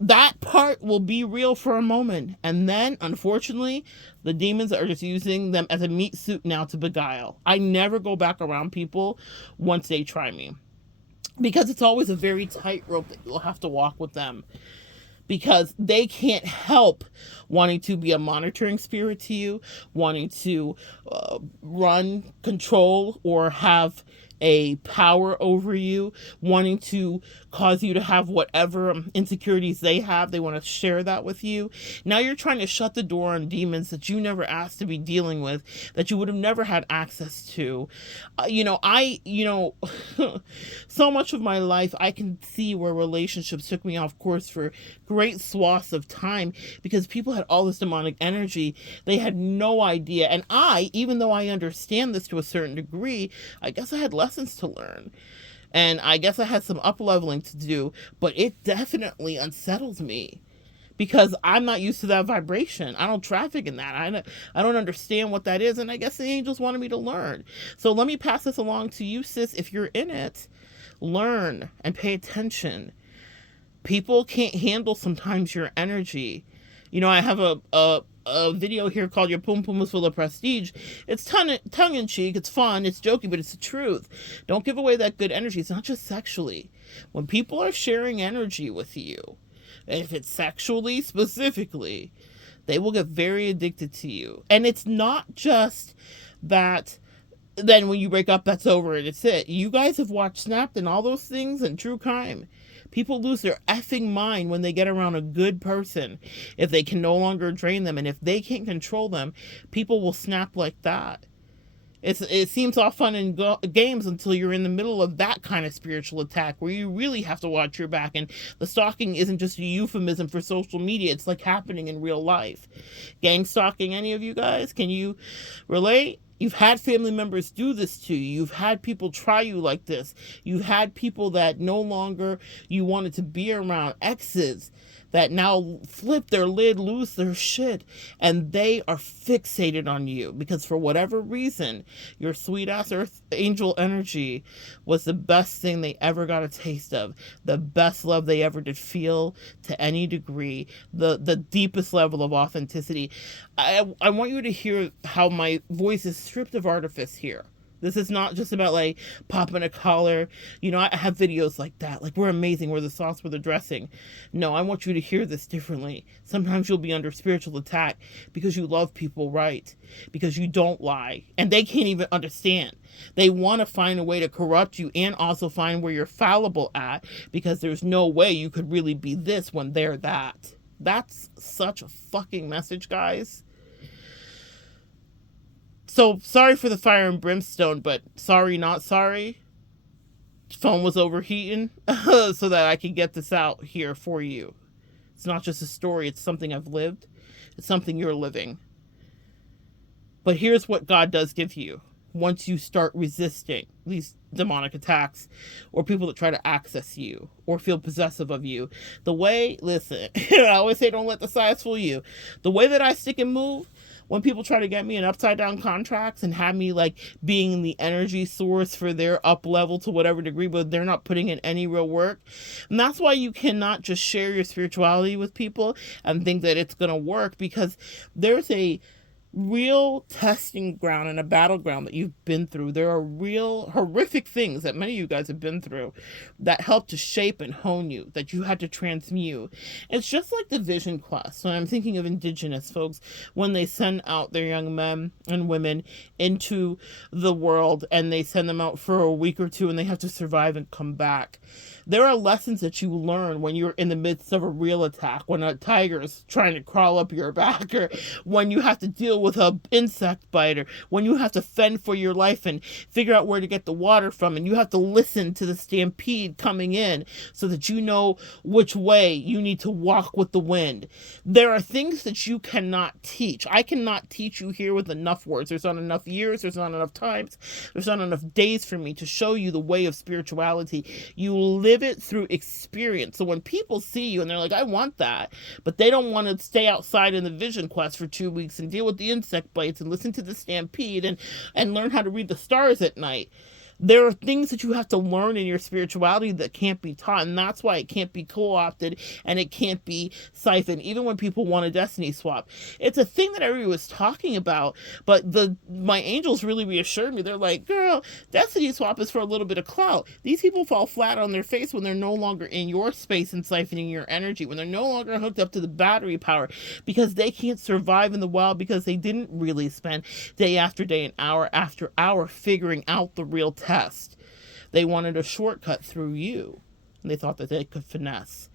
That part will be real for a moment. And then, unfortunately, the demons are just using them as a meat suit now to beguile. I never go back around people once they try me, because it's always a very tight rope that you'll have to walk with them, because they can't help wanting to be a monitoring spirit to you, wanting to run, control, or have a power over you, wanting to cause you to have whatever insecurities they have. They want to share that with you. Now you're trying to shut the door on demons that you never asked to be dealing with, that you would have never had access to. So much of my life, I can see where relationships took me off course for great swaths of time, because people had all this demonic energy. They had no idea. And even though I understand this to a certain degree, I guess I had lessons to learn. And I guess I had some up-leveling to do, but it definitely unsettles me, because I'm not used to that vibration. I don't traffic in that. I don't understand what that is, and I guess the angels wanted me to learn. So let me pass this along to you, sis. If you're in it, learn and pay attention. People can't handle sometimes your energy. I have a video here called Your Pum Pum is Full of Prestige. It's tongue-in-cheek, it's fun, it's jokey, but it's the truth. Don't give away that good energy. It's not just sexually. When people are sharing energy with you, if it's sexually specifically, they will get very addicted to you. And it's not just that then when you break up, that's over and it's it. You guys have watched Snapped and all those things and true crime. People lose their effing mind when they get around a good person, if they can no longer drain them. And if they can't control them, people will snap like that. It seems all fun and games until you're in the middle of that kind of spiritual attack, where you really have to watch your back. And the stalking isn't just a euphemism for social media. It's like happening in real life. Gang stalking, any of you guys? Can you relate? You've had family members do this to you. You've had people try you like this. You've had people that no longer you wanted to be around, exes that now flip their lid, lose their shit, and they are fixated on you because for whatever reason, your sweet ass earth angel energy was the best thing they ever got a taste of, the best love they ever did feel to any degree, the deepest level of authenticity. I want you to hear how my voice is stripped of artifice here. This is not just about like popping a collar. I have videos like that. Like, we're amazing. We're the sauce, we're the dressing. No, I want you to hear this differently. Sometimes you'll be under spiritual attack because you love people right, because you don't lie. And they can't even understand. They want to find a way to corrupt you and also find where you're fallible at, because there's no way you could really be this when they're that. That's such a fucking message, guys. So, sorry for the fire and brimstone, but sorry, not sorry. Phone was overheating so that I could get this out here for you. It's not just a story. It's something I've lived. It's something you're living. But here's what God does give you once you start resisting these demonic attacks or people that try to access you or feel possessive of you. Listen, I always say don't let the size fool you. The way that I stick and move, when people try to get me in upside down contracts and have me like being the energy source for their up level to whatever degree, but they're not putting in any real work. And that's why you cannot just share your spirituality with people and think that it's going to work, because there's a real testing ground and a battleground that you've been through. There are real horrific things that many of you guys have been through that help to shape and hone you, that you had to transmute. It's just like the vision quest. When I'm thinking of indigenous folks, when they send out their young men and women into the world and they send them out for a week or two and they have to survive and come back. There are lessons that you learn when you're in the midst of a real attack, when a tiger is trying to crawl up your back, or when you have to deal with an insect bite, or when you have to fend for your life and figure out where to get the water from, and you have to listen to the stampede coming in so that you know which way you need to walk with the wind. There are things that you cannot teach. I cannot teach you here with enough words. There's not enough years, there's not enough times, there's not enough days for me to show you the way of spirituality. You live it through experience. So when people see you and they're like, I want that, but they don't want to stay outside in the vision quest for 2 weeks and deal with the insect bites and listen to the stampede and learn how to read the stars at night. There are things that you have to learn in your spirituality that can't be taught, and that's why it can't be co-opted and it can't be siphoned. Even when people want a destiny swap, it's a thing that everybody was talking about, but my angels really reassured me. They're like, girl, destiny swap is for a little bit of clout. These people fall flat on their face when they're no longer in your space and siphoning your energy, when they're no longer hooked up to the battery power, because they can't survive in the wild, because they didn't really spend day after day and hour after hour figuring out the real test. They wanted a shortcut through you, and they thought that they could finesse.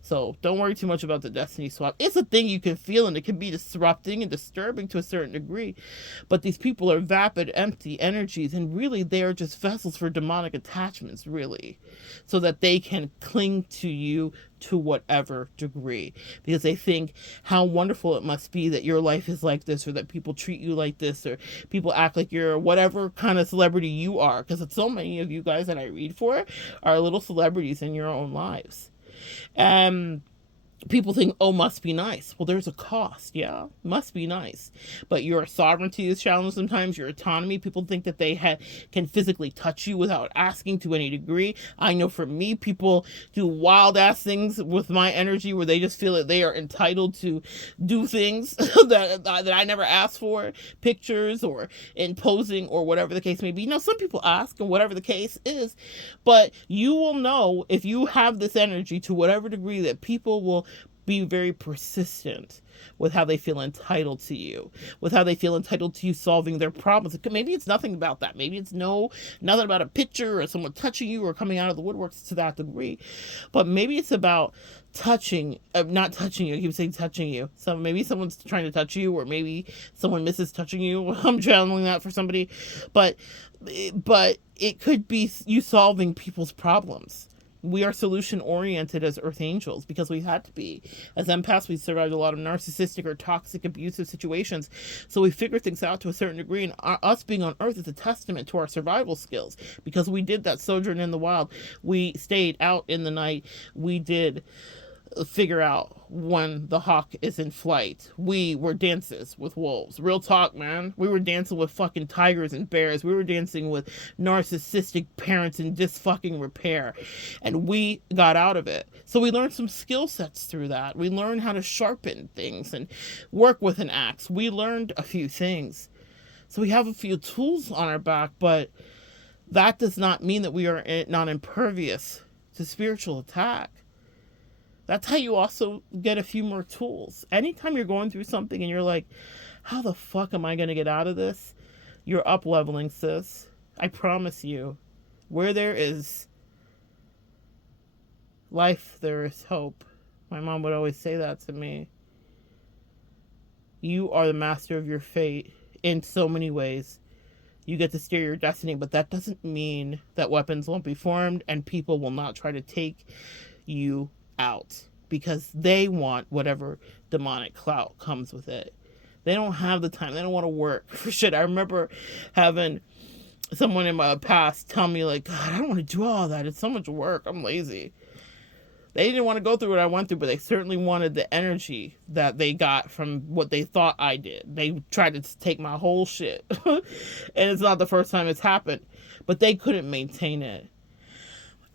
So don't worry too much about the destiny swap. It's a thing you can feel, and it can be disrupting and disturbing to a certain degree. But these people are vapid, empty energies, and really they are just vessels for demonic attachments, really, so that they can cling to you to whatever degree, because they think how wonderful it must be that your life is like this, or that people treat you like this, or people act like you're whatever kind of celebrity you are, because so many of you guys that I read for are little celebrities in your own lives. People think, oh, must be nice. Well, there's a cost. Yeah, must be nice. But your sovereignty is challenged sometimes, your autonomy. People think that they can physically touch you without asking to any degree. I know for me, people do wild ass things with my energy where they just feel that they are entitled to do things that I never asked for, pictures or in posing or whatever the case may be. Now, some people ask, and whatever the case is, but you will know if you have this energy to whatever degree that people will be very persistent with how they feel entitled to you, with how they feel entitled to you solving their problems. Maybe it's nothing about that. Maybe it's nothing about a picture or someone touching you or coming out of the woodworks to that degree. But maybe it's about not touching you. I keep saying touching you. So maybe someone's trying to touch you, or maybe someone misses touching you. I'm channeling that for somebody. But it could be you solving people's problems. We are solution oriented as earth angels because we had to be. As empaths, we survived a lot of narcissistic or toxic abusive situations. So we figure things out to a certain degree, and us being on earth is a testament to our survival skills, because we did that sojourn in the wild. We stayed out in the night. We did figure out when the hawk is in flight. We were dances with wolves. Real talk, man. We were dancing with fucking tigers and bears. We were dancing with narcissistic parents in fucking repair. And we got out of it. So we learned some skill sets through that. We learned how to sharpen things and work with an axe. We learned a few things. So we have a few tools on our back, but that does not mean that we are not impervious to spiritual attack. That's how you also get a few more tools. Anytime you're going through something and you're like, how the fuck am I going to get out of this? You're up leveling, sis. I promise you. Where there is life, there is hope. My mom would always say that to me. You are the master of your fate in so many ways. You get to steer your destiny, but that doesn't mean that weapons won't be formed and people will not try to take you out, because they want whatever demonic clout comes with it. They don't have the time. They don't want to work for shit. I remember having someone in my past tell me, like, God, I don't want to do all that. It's so much work. I'm lazy. They didn't want to go through what I went through, but they certainly wanted the energy that they got from what they thought I did. They tried to take my whole shit. And it's not the first time it's happened, but they couldn't maintain it.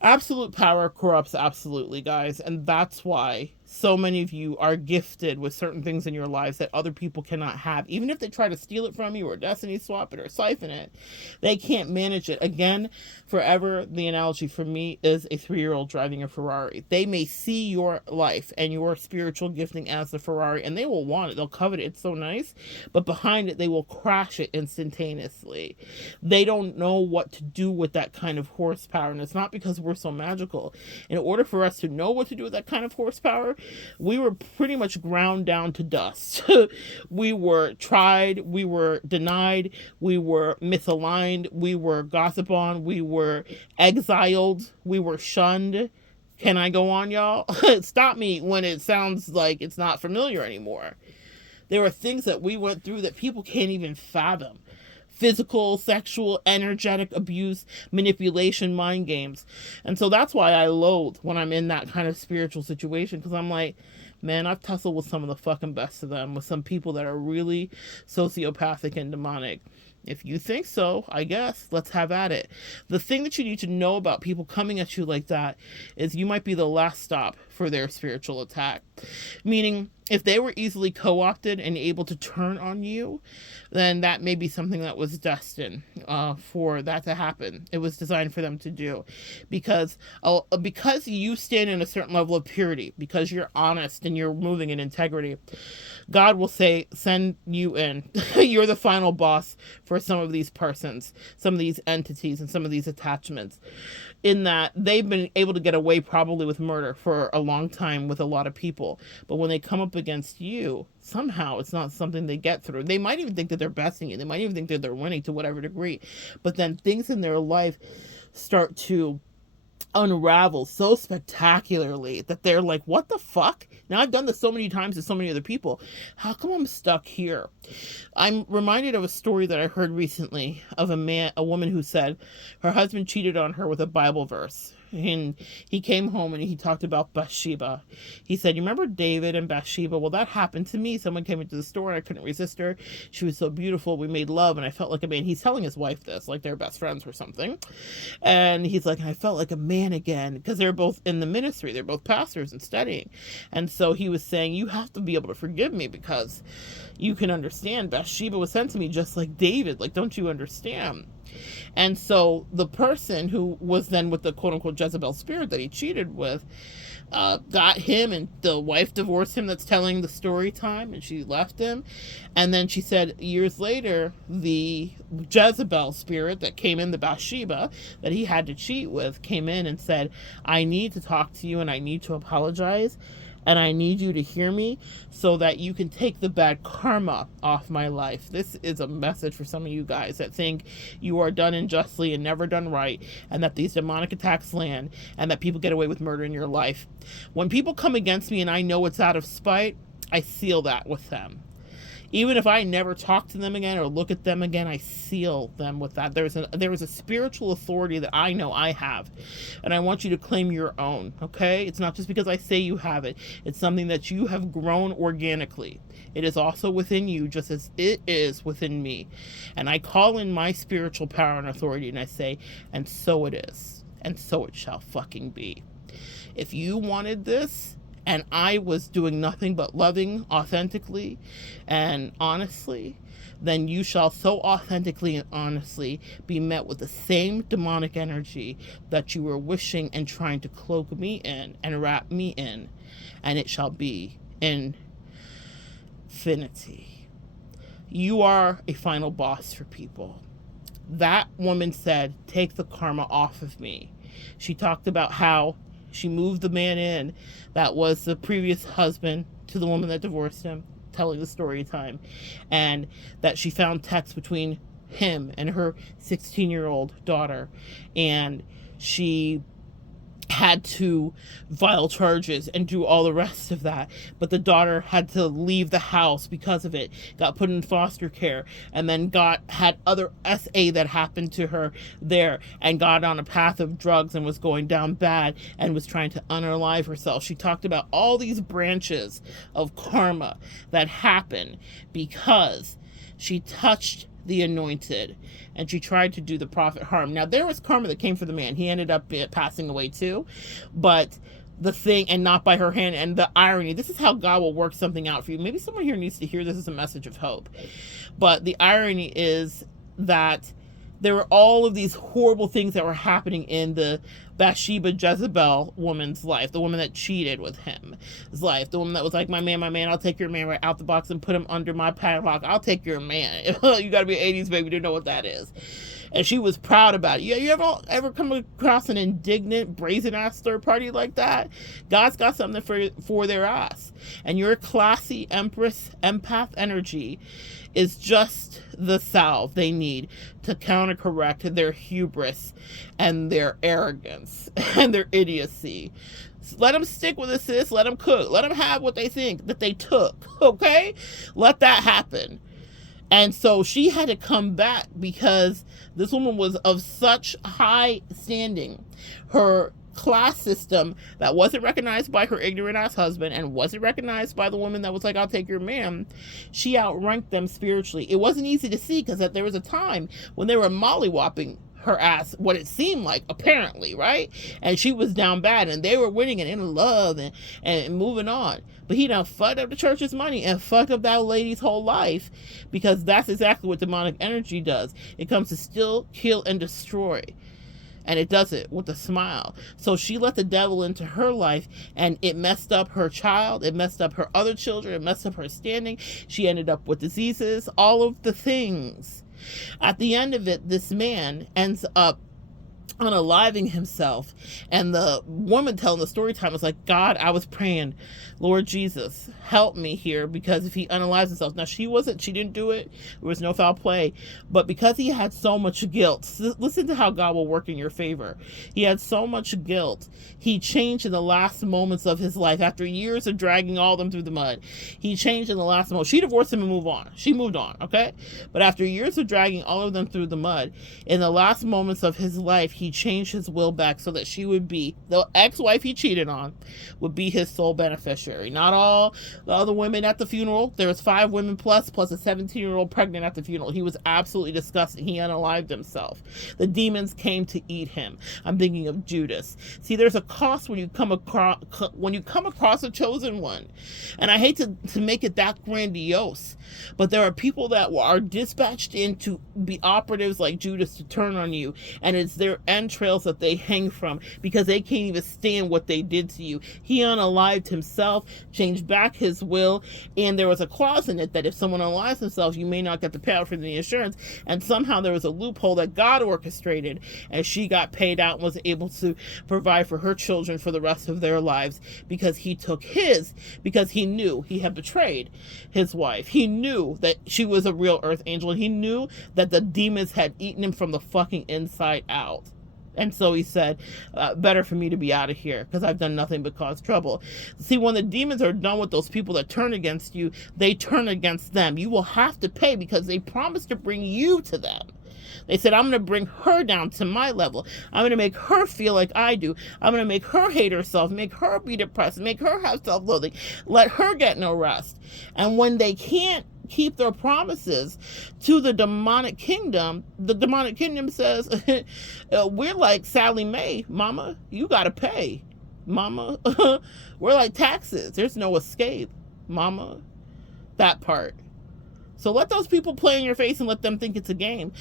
Absolute power corrupts absolutely, guys, and that's why so many of you are gifted with certain things in your lives that other people cannot have. Even if they try to steal it from you or destiny swap it or siphon it, they can't manage it. Again, forever, the analogy for me is a 3-year-old driving a Ferrari. They may see your life and your spiritual gifting as the Ferrari, and they will want it. They'll covet it. It's so nice. But behind it, they will crash it instantaneously. They don't know what to do with that kind of horsepower. And it's not because we're so magical. In order for us to know what to do with that kind of horsepower, we were pretty much ground down to dust. We were tried, we were denied, we were misaligned, we were gossiped on, we were exiled, we were shunned. Can I go on, y'all? Stop me when it sounds like it's not familiar anymore. There are things that we went through that people can't even fathom. Physical, sexual, energetic abuse, manipulation, mind games. And so that's why I loathe when I'm in that kind of spiritual situation, because I'm like, man, I've tussled with some of the fucking best of them, with some people that are really sociopathic and demonic. If you think so, I guess, let's have at it. The thing that you need to know about people coming at you like that is you might be the last stop for their spiritual attack. Meaning, if they were easily co-opted and able to turn on you, then that may be something that was destined for that to happen. It was designed for them to do. Because you stand in a certain level of purity, because you're honest and you're moving in integrity, God will say, send you in. You're the final boss for some of these persons, some of these entities, and some of these attachments. In that they've been able to get away probably with murder for a long time with a lot of people. But when they come up against you, somehow it's not something they get through. They might even think that they're besting you. They might even think that they're winning to whatever degree. But then things in their life start to unravel so spectacularly that they're like, what the fuck? Now I've done this so many times to so many other people. How come I'm stuck here? I'm reminded of a story that I heard recently of a woman who said her husband cheated on her with a Bible verse. And he came home and he talked about Bathsheba. He said, you remember David and Bathsheba? Well, that happened to me. Someone came into the store and I couldn't resist her. She was so beautiful. We made love and I felt like a man. He's telling his wife this, like they're best friends or something. And he's like, I felt like a man again, because they're both in the ministry. They're both pastors and studying. And so he was saying, you have to be able to forgive me, because you can understand Bathsheba was sent to me just like David. Like, don't you understand? And so the person who was then with the quote-unquote Jezebel spirit that he cheated with got him, and the wife divorced him that's telling the story time, and she left him. And then she said years later, the Jezebel spirit that came in, the Bathsheba that he had to cheat with, came in and said, I need to talk to you and I need to apologize. And I need you to hear me so that you can take the bad karma off my life. This is a message for some of you guys that think you are done unjustly and never done right, and that these demonic attacks land, and that people get away with murder in your life. When people come against me and I know it's out of spite, I seal that with them. Even if I never talk to them again or look at them again, I seal them with that. There is a spiritual authority that I know I have, and I want you to claim your own, okay? It's not just because I say you have it. It's something that you have grown organically. It is also within you, just as it is within me. And I call in my spiritual power and authority, and I say, and so it is, and so it shall fucking be. If you wanted this, and I was doing nothing but loving authentically and honestly, then you shall so authentically and honestly be met with the same demonic energy that you were wishing and trying to cloak me in and wrap me in, and it shall be infinity. You are a final boss for people. That woman said, take the karma off of me. She talked about how she moved the man in that was the previous husband to the woman that divorced him, telling the story time, and that she found texts between him and her 16-year-old daughter, and she had to file charges and do all the rest of that. But the daughter had to leave the house because of it, got put in foster care, and then had other SA that happened to her there, and got on a path of drugs and was going down bad and was trying to unalive herself. She talked about all these branches of karma that happen because she touched the anointed and she tried to do the prophet harm. Now, there was karma that came for the man. He ended up passing away too, but the thing and not by her hand. And the irony, this is how God will work something out for you. Maybe someone here needs to hear this as a message of hope. But the irony is that there were all of these horrible things that were happening in the Bathsheba Jezebel woman's life, the woman that cheated with him, his life, the woman that was like, my man, I'll take your man right out the box and put him under my padlock. I'll take your man. You gotta be 80s baby to know what that is. And she was proud about it. You ever come across an indignant, brazen-ass third party like that? God's got something for their ass. And your classy Empress empath energy is just the salve they need to counter-correct their hubris and their arrogance and their idiocy. Let them stick with it, sis. Let them cook. Let them have what they think that they took, okay? Let that happen. And so she had to come back because this woman was of such high standing. Her class system that wasn't recognized by her ignorant ass husband and wasn't recognized by the woman that was like, I'll take your man, she outranked them spiritually. It wasn't easy to see because there was a time when they were mollywopping her ass, what it seemed like, apparently, right? And she was down bad and they were winning and in love and moving on. But he done fucked up the church's money and fucked up that lady's whole life, because that's exactly what demonic energy does. It comes to steal, kill, and destroy. And it does it with a smile. So she let the devil into her life, and it messed up her child. It messed up her other children. It messed up her standing. She ended up with diseases, all of the things. At the end of it, this man ends up unaliving himself, and the woman telling the story time was like, God, I was praying, Lord Jesus, help me here, because if he unalives himself, now she didn't do it, there was no foul play, but because he had so much guilt, listen to how God will work in your favor. He had so much guilt, he changed in the last moments of his life. After years of dragging all of them through the mud, he changed in the last moment. She divorced him and she moved on, okay? But after years of dragging all of them through the mud, in the last moments of his life, he changed his will back so that she would be, the ex-wife he cheated on, would be his sole beneficiary. Not all the other women at the funeral. There was 5 women plus a 17-year-old pregnant at the funeral. He was absolutely disgusting. He unalived himself. The demons came to eat him. I'm thinking of Judas. See, there's a cost when you come across a chosen one. And I hate to make it that grandiose, but there are people that are dispatched in to be operatives like Judas to turn on you, and it's their entrails that they hang from, because they can't even stand what they did to you. He unalived himself, changed back his will, and there was a clause in it that if someone unalives themselves, you may not get the payout for the insurance, and somehow there was a loophole that God orchestrated, and she got paid out and was able to provide for her children for the rest of their lives, because he took because he knew he had betrayed his wife. He knew that she was a real earth angel, and he knew that the demons had eaten him from the fucking inside out. And so he said, better for me to be out of here, because I've done nothing but cause trouble. See, when the demons are done with those people that turn against you, they turn against them. You will have to pay, because they promised to bring you to them. They said, I'm going to bring her down to my level. I'm going to make her feel like I do. I'm going to make her hate herself, make her be depressed, make her have self-loathing, let her get no rest. And when they can't keep their promises to the demonic kingdom says, we're like Sally Mae, mama, you got to pay, mama. We're like taxes. There's no escape, mama. That part. So let those people play in your face and let them think it's a game.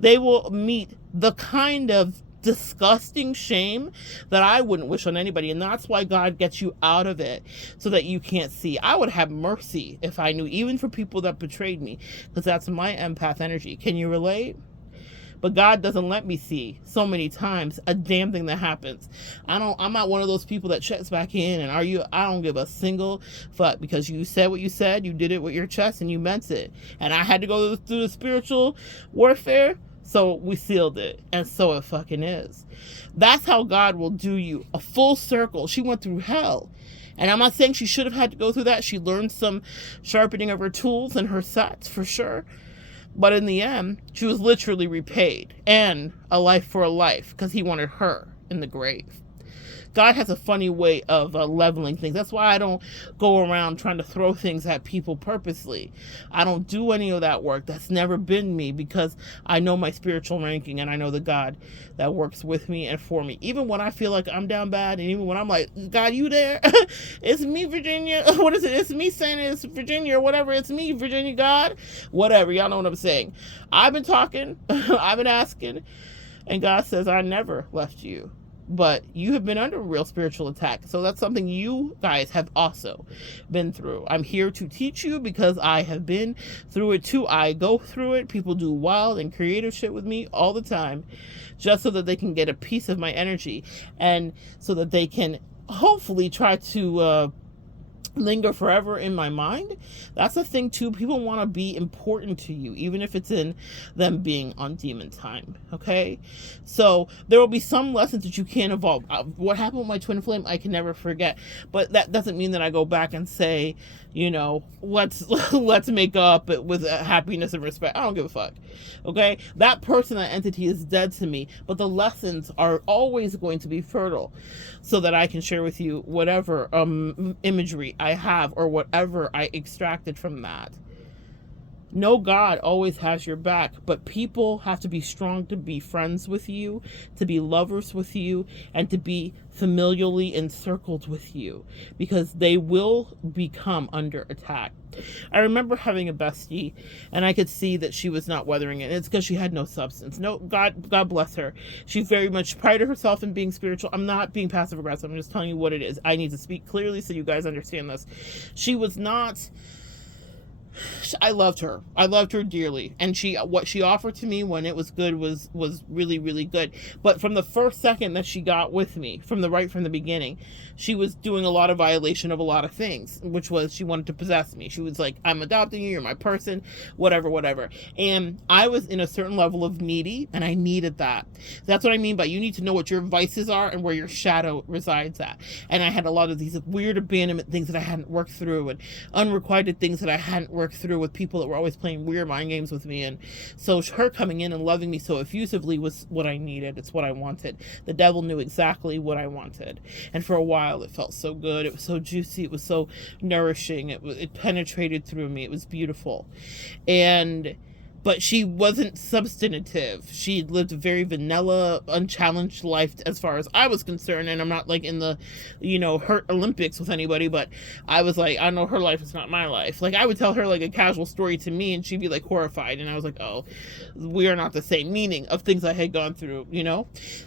They will meet the kind of disgusting shame that I wouldn't wish on anybody. And that's why God gets you out of it, so that you can't see. I would have mercy if I knew, even for people that betrayed me, because that's my empath energy. Can you relate? But God doesn't let me see so many times a damn thing that happens. I'm not one of those people that checks back in and I don't give a single fuck, because you said what you said, you did it with your chest, and you meant it. And I had to go through the spiritual warfare, so we sealed it. And so it fucking is. That's how God will do you. A full circle. She went through hell. And I'm not saying she should have had to go through that. She learned some sharpening of her tools and her sets, for sure. But in the end, she was literally repaid, and a life for a life, because he wanted her in the grave. God has a funny way of leveling things. That's why I don't go around trying to throw things at people purposely. I don't do any of that work. That's never been me, because I know my spiritual ranking, and I know the God that works with me and for me. Even when I feel like I'm down bad, and even when I'm like, God, you there? It's me, Virginia. What is it? It's me saying it's Virginia or whatever. It's me, Virginia, God. Whatever. Y'all know what I'm saying. I've been talking. I've been asking. And God says, I never left you. But you have been under real spiritual attack. So that's something you guys have also been through. I'm here to teach you because I have been through it too. I go through it. People do wild and creative shit with me all the time, just so that they can get a piece of my energy, and so that they can hopefully try to linger forever in my mind. That's the thing too. People want to be important to you, even if it's in them being on demon time. Okay, so there will be some lessons that you can't evolve. What happened with my twin flame, I can never forget. But that doesn't mean that I go back and say, you know, let's make up with happiness and respect. I don't give a fuck. Okay, that person, that entity is dead to me. But the lessons are always going to be fertile, so that I can share with you whatever imagery I have or whatever I extracted from that. No, God always has your back, but people have to be strong to be friends with you, to be lovers with you, and to be familially encircled with you, because they will become under attack. I remember having a bestie, and I could see that she was not weathering it. It's because she had no substance. No, God bless her. She very much prided herself in being spiritual. I'm not being passive aggressive. I'm just telling you what it is. I need to speak clearly so you guys understand this. She was not... I loved her. I loved her dearly. And what she offered to me when it was good was really, really good. But from the first second that she got with me, from the beginning, she was doing a lot of violation of a lot of things, which was she wanted to possess me. She was like, I'm adopting you, you're my person, whatever. And I was in a certain level of needy, and I needed that. That's what I mean by you need to know what your vices are and where your shadow resides at. And I had a lot of these weird abandonment things that I hadn't worked through, and unrequited things that I hadn't worked through with people that were always playing weird mind games with me. And so her coming in and loving me so effusively was what I needed. It's what I wanted. The devil knew exactly what I wanted. And for a while it felt so good. It was so juicy. It was so nourishing. It penetrated through me. It was beautiful. But she wasn't substantive. She lived a very vanilla, unchallenged life as far as I was concerned. And I'm not like in the, hurt Olympics with anybody, but I was like, I know her life is not my life. Like I would tell her like a casual story to me and she'd be like horrified. And I was like, oh, we are not the same, meaning of things I had gone through,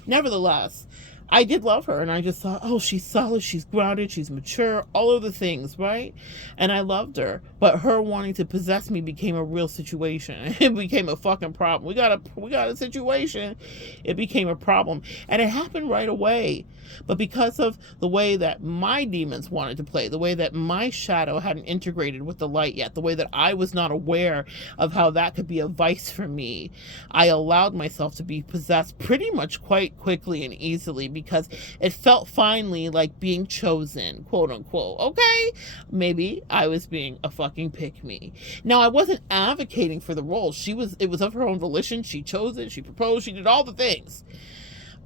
Nevertheless, I did love her, and I just thought, oh, she's solid, she's grounded, she's mature, all of the things, right? And I loved her, but her wanting to possess me became a real situation. It became a fucking problem. We got a situation. It became a problem, and it happened right away. But because of the way that my demons wanted to play, the way that my shadow hadn't integrated with the light yet, the way that I was not aware of how that could be a vice for me, I allowed myself to be possessed pretty much quite quickly and easily, because it felt finally like being chosen, quote unquote. Okay, maybe I was being a fucking pick me. Now, I wasn't advocating for the role. It was of her own volition. She chose it. She proposed. She did all the things.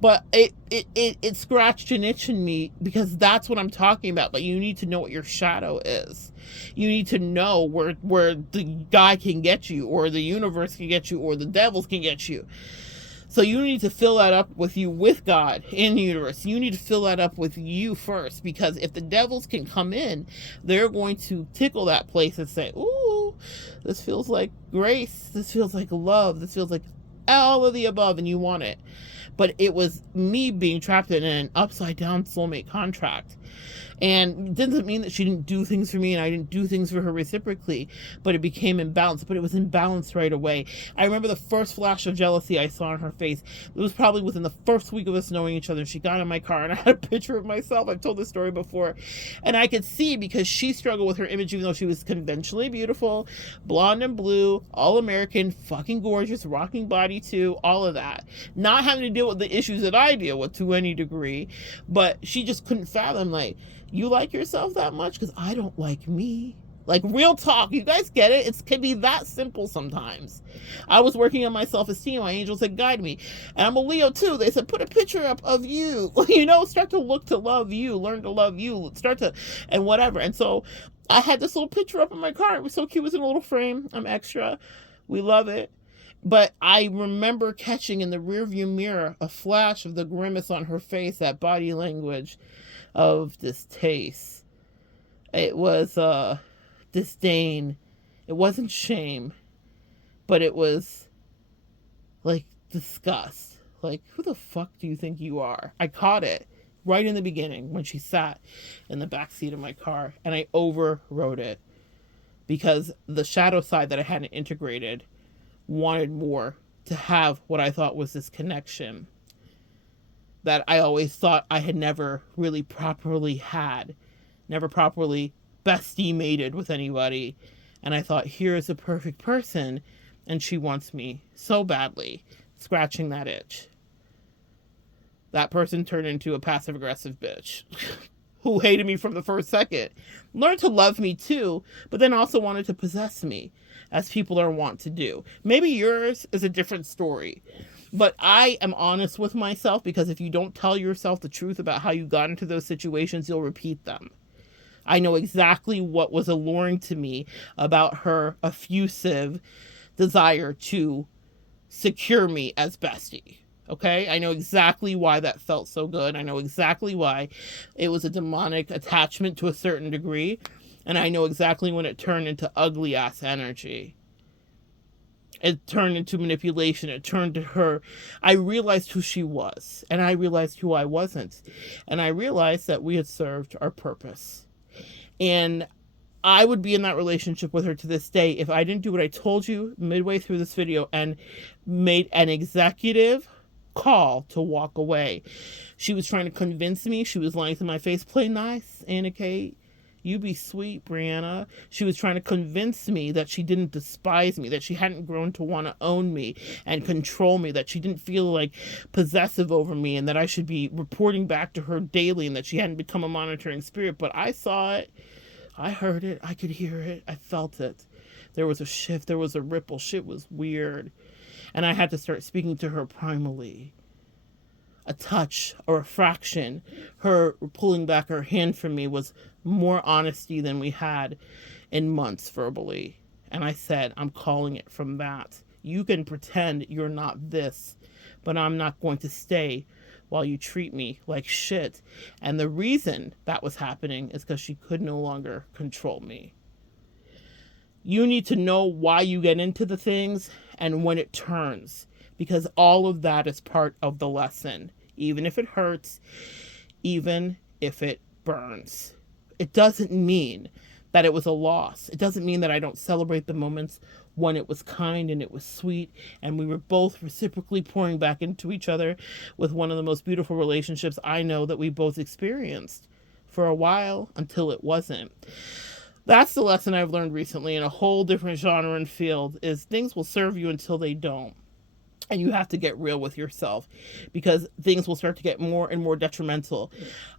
But it scratched an itch in me, because that's what I'm talking about. But you need to know what your shadow is. You need to know where the guy can get you, or the universe can get you, or the devils can get you. So you need to fill that up with you, with God in the universe. You need to fill that up with you first, because if the devils can come in, they're going to tickle that place and say, ooh, this feels like grace. This feels like love. This feels like all of the above, and you want it. But it was me being trapped in an upside down soulmate contract. And it doesn't mean that she didn't do things for me and I didn't do things for her reciprocally, but it became imbalanced. But it was imbalanced right away. I remember the first flash of jealousy I saw on her face. It was probably within the first week of us knowing each other. She got in my car and I had a picture of myself. I've told this story before. And I could see, because she struggled with her image, even though she was conventionally beautiful, blonde and blue, all American, fucking gorgeous, rocking body too, all of that. Not having to deal with the issues that I deal with to any degree, but she just couldn't fathom, like, you like yourself that much? Because I don't like me. Like, real talk. You guys get it? It can be that simple sometimes. I was working on my self-esteem. My angels had guided me. And I'm a Leo too. They said, put a picture up of you. Start to look to love you. Learn to love you. And whatever. And so I had this little picture up in my car. It was so cute. It was in a little frame. I'm extra. We love it. But I remember catching in the rearview mirror a flash of the grimace on her face, that body language of distaste. It was disdain. It wasn't shame, but it was like disgust. Like, who the fuck do you think you are? I caught it right in the beginning when she sat in the back seat of my car, and I overrode it because the shadow side that I hadn't integrated wanted more, to have what I thought was this connection that I always thought I had never really properly had, never properly bestie mated with anybody. And I thought, here is a perfect person, and she wants me so badly, scratching that itch. That person turned into a passive aggressive bitch who hated me from the first second, learned to love me too, but then also wanted to possess me, as people are wont to do. Maybe yours is a different story, but I am honest with myself, because if you don't tell yourself the truth about how you got into those situations, you'll repeat them. I know exactly what was alluring to me about her effusive desire to secure me as bestie. Okay? I know exactly why that felt so good. I know exactly why it was a demonic attachment to a certain degree. And I know exactly when it turned into ugly ass energy. It turned into manipulation. It turned to her. I realized who she was, and I realized who I wasn't. And I realized that we had served our purpose. And I would be in that relationship with her to this day if I didn't do what I told you midway through this video and made an executive call to walk away. She was trying to convince me. She was lying to my face. Play nice, Anna Kate. You be sweet, Brianna. She was trying to convince me that she didn't despise me, that she hadn't grown to want to own me and control me, that she didn't feel like possessive over me, and that I should be reporting back to her daily, and that she hadn't become a monitoring spirit. But I saw it. I heard it. I could hear it. I felt it. There was a shift. There was a ripple. Shit was weird. And I had to start speaking to her primally. A touch or a fraction, her pulling back her hand from me, was more honesty than we had in months verbally. And I said, I'm calling it from that. You can pretend you're not this, but I'm not going to stay while you treat me like shit. And the reason that was happening is because she could no longer control me. You need to know why you get into the things and when it turns, because all of that is part of the lesson. Even if it hurts, even if it burns. It doesn't mean that it was a loss. It doesn't mean that I don't celebrate the moments when it was kind and it was sweet and we were both reciprocally pouring back into each other with one of the most beautiful relationships I know that we both experienced for a while until it wasn't. That's the lesson I've learned recently in a whole different genre and field, is things will serve you until they don't. And you have to get real with yourself, because things will start to get more and more detrimental.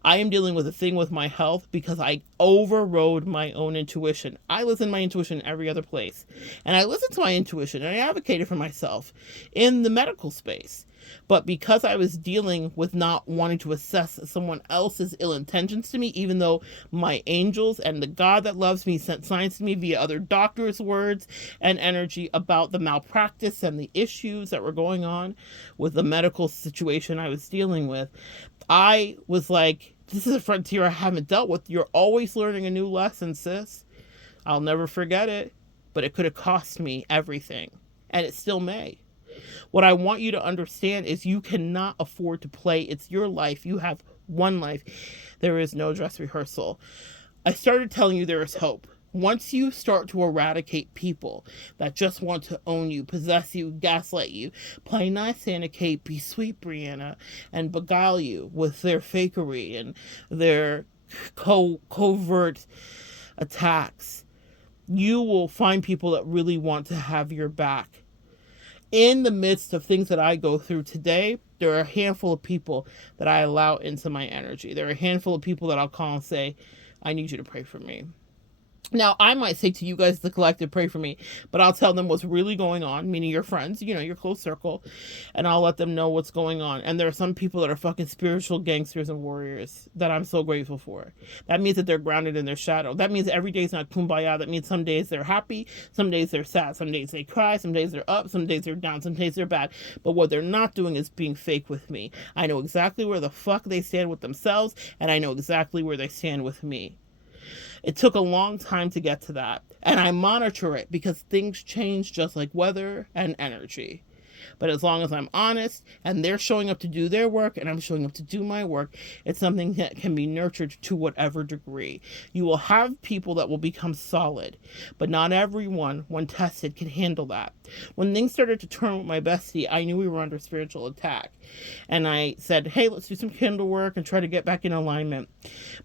I am dealing with a thing with my health because I overrode my own intuition. I listen to my intuition in every other place. And I listen to my intuition and I advocated for myself in the medical space. But because I was dealing with not wanting to assess someone else's ill intentions to me, even though my angels and the God that loves me sent signs to me via other doctors' words and energy about the malpractice and the issues that were going on with the medical situation I was dealing with, I was like, this is a frontier I haven't dealt with. You're always learning a new lesson, sis. I'll never forget it, but it could have cost me everything, and it still may. What I want you to understand is you cannot afford to play. It's your life. You have one life. There is no dress rehearsal. I started telling you there is hope. Once you start to eradicate people that just want to own you, possess you, gaslight you, play nice, Anna Kate, be sweet, Brianna, and beguile you with their fakery and their covert attacks, you will find people that really want to have your back. In the midst of things that I go through today, there are a handful of people that I allow into my energy. There are a handful of people that I'll call and say, I need you to pray for me. Now, I might say to you guys, the collective, pray for me, but I'll tell them what's really going on, meaning your friends, you know, your close circle, and I'll let them know what's going on. And there are some people that are fucking spiritual gangsters and warriors that I'm so grateful for. That means that they're grounded in their shadow. That means every day's not kumbaya. That means some days they're happy, some days they're sad, some days they cry, some days they're up, some days they're down, some days they're bad. But what they're not doing is being fake with me. I know exactly where the fuck they stand with themselves, and I know exactly where they stand with me. It took a long time to get to that. And I monitor it because things change just like weather and energy. But as long as I'm honest and they're showing up to do their work and I'm showing up to do my work, it's something that can be nurtured to whatever degree. You will have people that will become solid, but not everyone, when tested, can handle that. When things started to turn with my bestie, I knew we were under spiritual attack. And I said, hey, let's do some candle work and try to get back in alignment.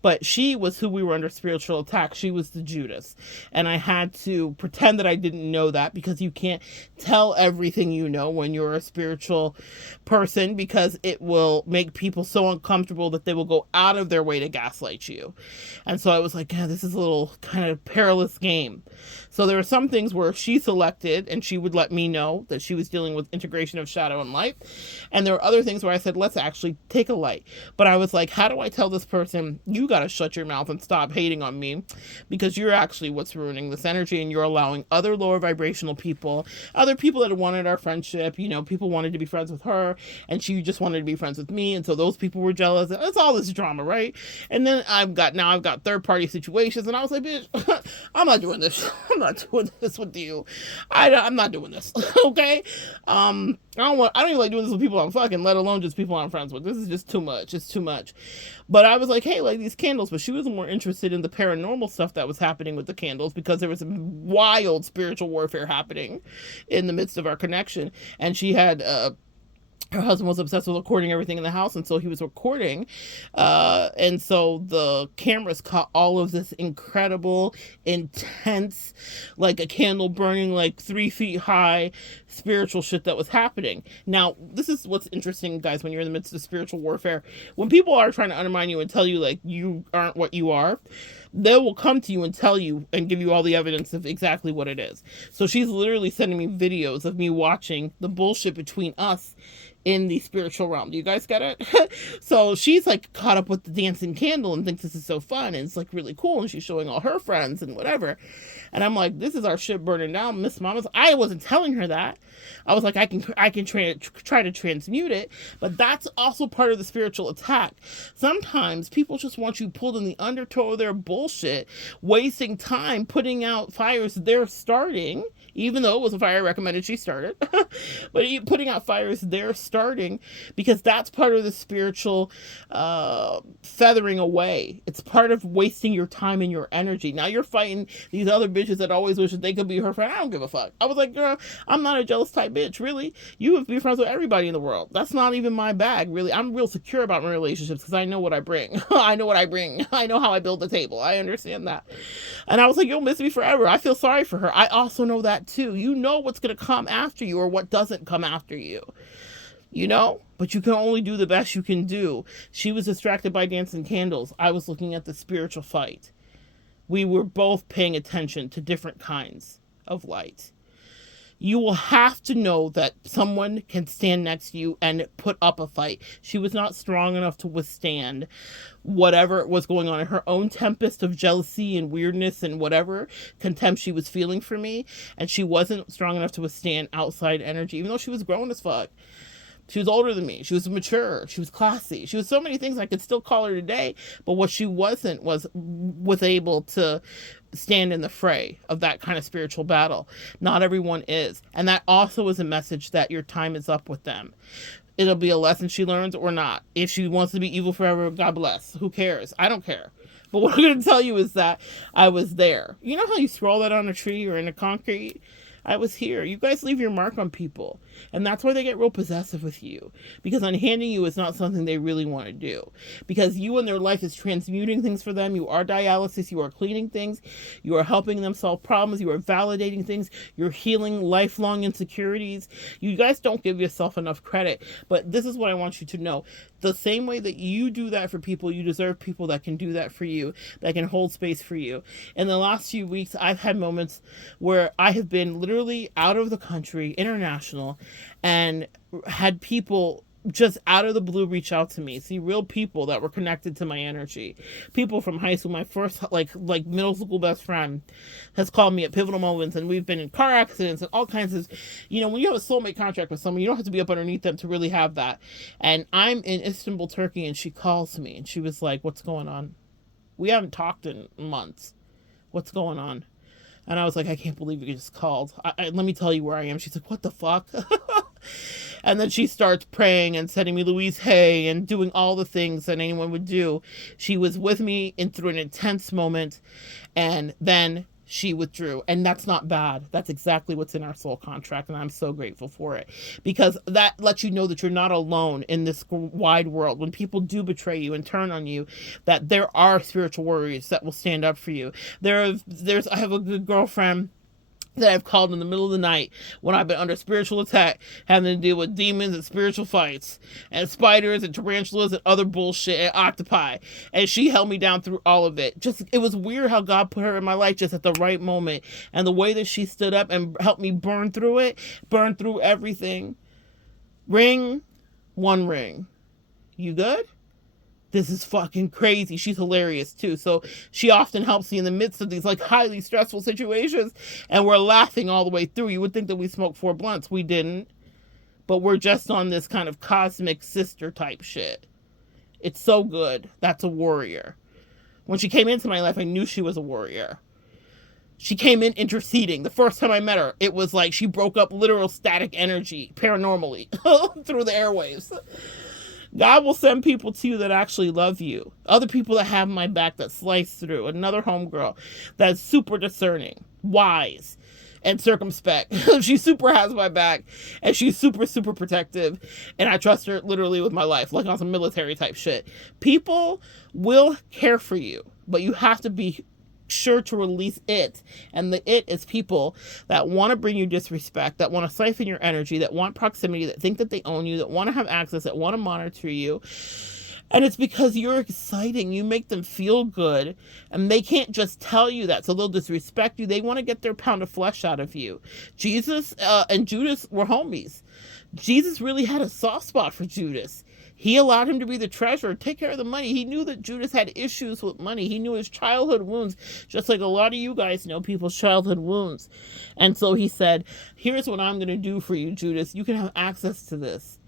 But she was who we were under spiritual attack. She was the Judas. And I had to pretend that I didn't know that, because you can't tell everything you know when you're a spiritual person, because it will make people so uncomfortable that they will go out of their way to gaslight you. And so I was like, yeah, this is a little kind of perilous game. So there were some things where she selected and she would let me know that she was dealing with integration of shadow and light. And there were other things where I said, let's actually take a light. But I was like, how do I tell this person, you got to shut your mouth and stop hating on me, because you're actually what's ruining this energy, and you're allowing other lower vibrational people, other people that wanted our friendship, you know, people wanted to be friends with her and she just wanted to be friends with me. And so those people were jealous. It's all this drama, right? And then I've got third party situations, and I was like, bitch, I'm not doing this. I'm not doing this with you. I'm not doing this. Okay. I don't even like doing this with people I'm fucking, let alone just people I'm friends with. This is just too much. It's too much. But I was like, hey, like these candles. But she was more interested in the paranormal stuff that was happening with the candles, because there was wild spiritual warfare happening in the midst of our connection. And she had her husband was obsessed with recording everything in the house, and so he was recording, and so the cameras caught all of this incredible, intense, like a candle burning like 3 feet high spiritual shit that was happening. Now, this is what's interesting, guys, when you're in the midst of spiritual warfare. When people are trying to undermine you and tell you like you aren't what you are, they will come to you and tell you and give you all the evidence of exactly what it is. So she's literally sending me videos of me watching the bullshit between us in the spiritual realm. Do you guys get it? So she's like caught up with the dancing candle and thinks this is so fun and it's like really cool, and she's showing all her friends and whatever. And I'm like, this is our shit burning down, Miss Mama's. I wasn't telling her that. I was like, I can try to transmute it, but that's also part of the spiritual attack. Sometimes people just want you pulled in the undertow of their bullshit, wasting time putting out fires they're starting, even though it was a fire I recommended she started. But putting out fires they're starting, because that's part of the spiritual feathering away. It's part of wasting your time and your energy. Now you're fighting these other bitches that always wish that they could be her friend. I don't give a fuck. I was like, girl, I'm not a jealous type bitch, really. You have to be friends with everybody in the world. That's not even my bag, really. I'm real secure about my relationships because I know what I bring. I know what I bring. I know how I build the table. I understand that. And I was like, you'll miss me forever. I feel sorry for her. I also know that too. You know what's going to come after you or what doesn't come after you. You know? But you can only do the best you can do. She was distracted by dancing candles. I was looking at the spiritual fight. We were both paying attention to different kinds of light. You will have to know that someone can stand next to you and put up a fight. She was not strong enough to withstand whatever was going on in her own tempest of jealousy and weirdness and whatever contempt she was feeling for me. And she wasn't strong enough to withstand outside energy, even though she was grown as fuck. She was older than me. She was mature. She was classy. She was so many things I could still call her today. But what she wasn't was able to stand in the fray of that kind of spiritual battle. Not everyone is. And that also is a message that your time is up with them. It'll be a lesson she learns or not. If she wants to be evil forever, God bless. Who cares? I don't care. But what I'm going to tell you is that I was there. You know how you scroll that on a tree or in a concrete? I was here. You guys leave your mark on people. And that's why they get real possessive with you. Because unhanding you is not something they really want to do. Because you in their life is transmuting things for them. You are dialysis. You are cleaning things. You are helping them solve problems. You are validating things. You're healing lifelong insecurities. You guys don't give yourself enough credit. But this is what I want you to know. The same way that you do that for people, you deserve people that can do that for you, that can hold space for you. In the last few weeks, I've had moments where I have been literally out of the country, international, and had people just out of the blue reach out to me. See, real people that were connected to my energy. People from high school. My first like middle school best friend has called me at pivotal moments, and we've been in car accidents and all kinds of, when you have a soulmate contract with someone, you don't have to be up underneath them to really have that. And I'm in Istanbul, Turkey, and she calls me and she was like, "What's going on? We haven't talked in months. What's going on?" And I was like, "I can't believe you just called. Let me tell you where I am." She's like, "What the fuck?" And then she starts praying and sending me Louise Hay and doing all the things that anyone would do. She was with me through an intense moment, and then she withdrew. And that's not bad. That's exactly what's in our soul contract, and I'm so grateful for it. Because that lets you know that you're not alone in this wide world. When people do betray you and turn on you, that there are spiritual warriors that will stand up for you. I have a good girlfriend that I've called in the middle of the night when I've been under spiritual attack, having to deal with demons and spiritual fights and spiders and tarantulas and other bullshit and octopi. And she held me down through all of it. It was weird how God put her in my life just at the right moment. And the way that she stood up and helped me burn through everything. Ring, one ring. You good? This is fucking crazy. She's hilarious too. So she often helps me in the midst of these highly stressful situations, and we're laughing all the way through. You would think that we smoked 4 blunts. We didn't. But we're just on this kind of cosmic sister type shit. It's so good. That's a warrior. When she came into my life, I knew she was a warrior. She came in interceding. The first time I met her, it was like she broke up literal static energy paranormally through the airwaves. God will send people to you that actually love you. Other people that have my back that slice through. Another homegirl that's super discerning, wise, and circumspect. She super has my back, and she's super, super protective. And I trust her literally with my life, like on some military type shit. People will care for you, but you have to be sure to release it. And the it is people that want to bring you disrespect, that want to siphon your energy, that want proximity, that think that they own you, that want to have access, that want to monitor you. And it's because you're exciting. You make them feel good, and they can't just tell you that, so they'll disrespect you. They want to get their pound of flesh out of you. Jesus and Judas were homies. Jesus really had a soft spot for Judas. He allowed him to be the treasurer, take care of the money. He knew that Judas had issues with money. He knew his childhood wounds, just like a lot of you guys know people's childhood wounds. And so he said, "Here's what I'm going to do for you, Judas. You can have access to this."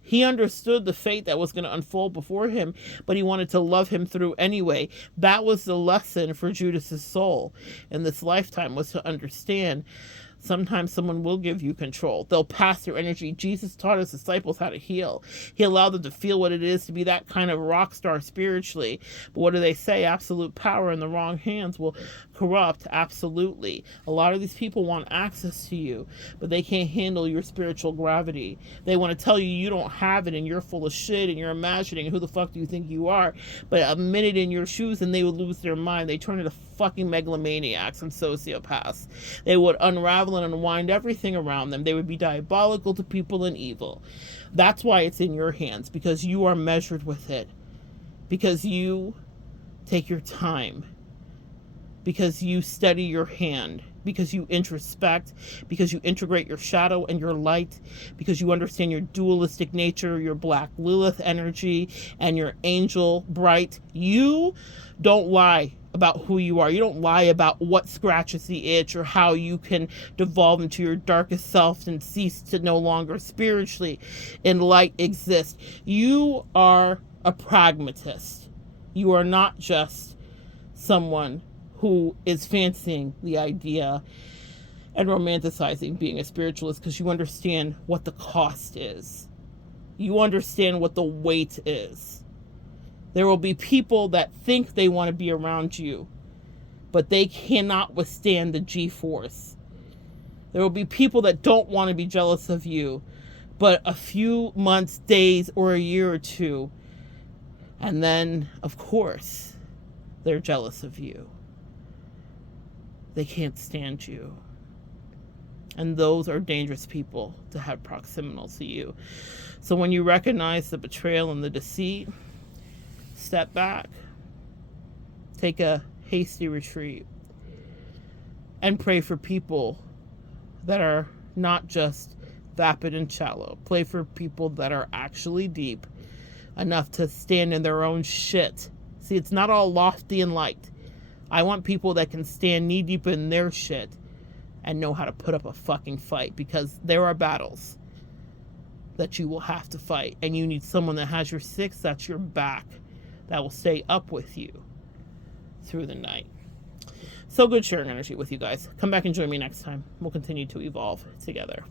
He understood the fate that was going to unfold before him, but he wanted to love him through anyway. That was the lesson for Judas's soul in this lifetime, was to understand sometimes someone will give you control. They'll pass their energy. Jesus taught his disciples how to heal. He allowed them to feel what it is to be that kind of rock star spiritually. But what do they say? Absolute power in the wrong hands will corrupt. Absolutely. A lot of these people want access to you, but they can't handle your spiritual gravity. They want to tell you you don't have it, and you're full of shit, and you're imagining who the fuck do you think you are. But a minute in your shoes and they would lose their mind. They turn into fucking megalomaniacs and sociopaths. They would unravel and unwind everything around them. They would be diabolical to people and evil. That's why it's in your hands, because you are measured with it, because you take your time, because you steady your hand, because you introspect, because you integrate your shadow and your light, because you understand your dualistic nature, your black Lilith energy, and your angel bright. You don't lie about who you are. You don't lie about what scratches the itch or how you can devolve into your darkest self and cease to no longer spiritually in light exist. You are a pragmatist. You are not just someone who is fancying the idea and romanticizing being a spiritualist, because you understand what the cost is. You understand what the weight is. There will be people that think they want to be around you, but they cannot withstand the G-force. There will be people that don't want to be jealous of you, but a few months, days, or a year or two, and then, of course, they're jealous of you. They can't stand you. And those are dangerous people to have proximal to you. So when you recognize the betrayal and the deceit, step back, take a hasty retreat, and pray for people that are not just vapid and shallow. Pray for people that are actually deep enough to stand in their own shit. See, it's not all lofty and light. I want people that can stand knee deep in their shit and know how to put up a fucking fight, because there are battles that you will have to fight, and you need someone that has your six, that's your back, that will stay up with you through the night. So good sharing energy with you guys. Come back and join me next time. We'll continue to evolve together.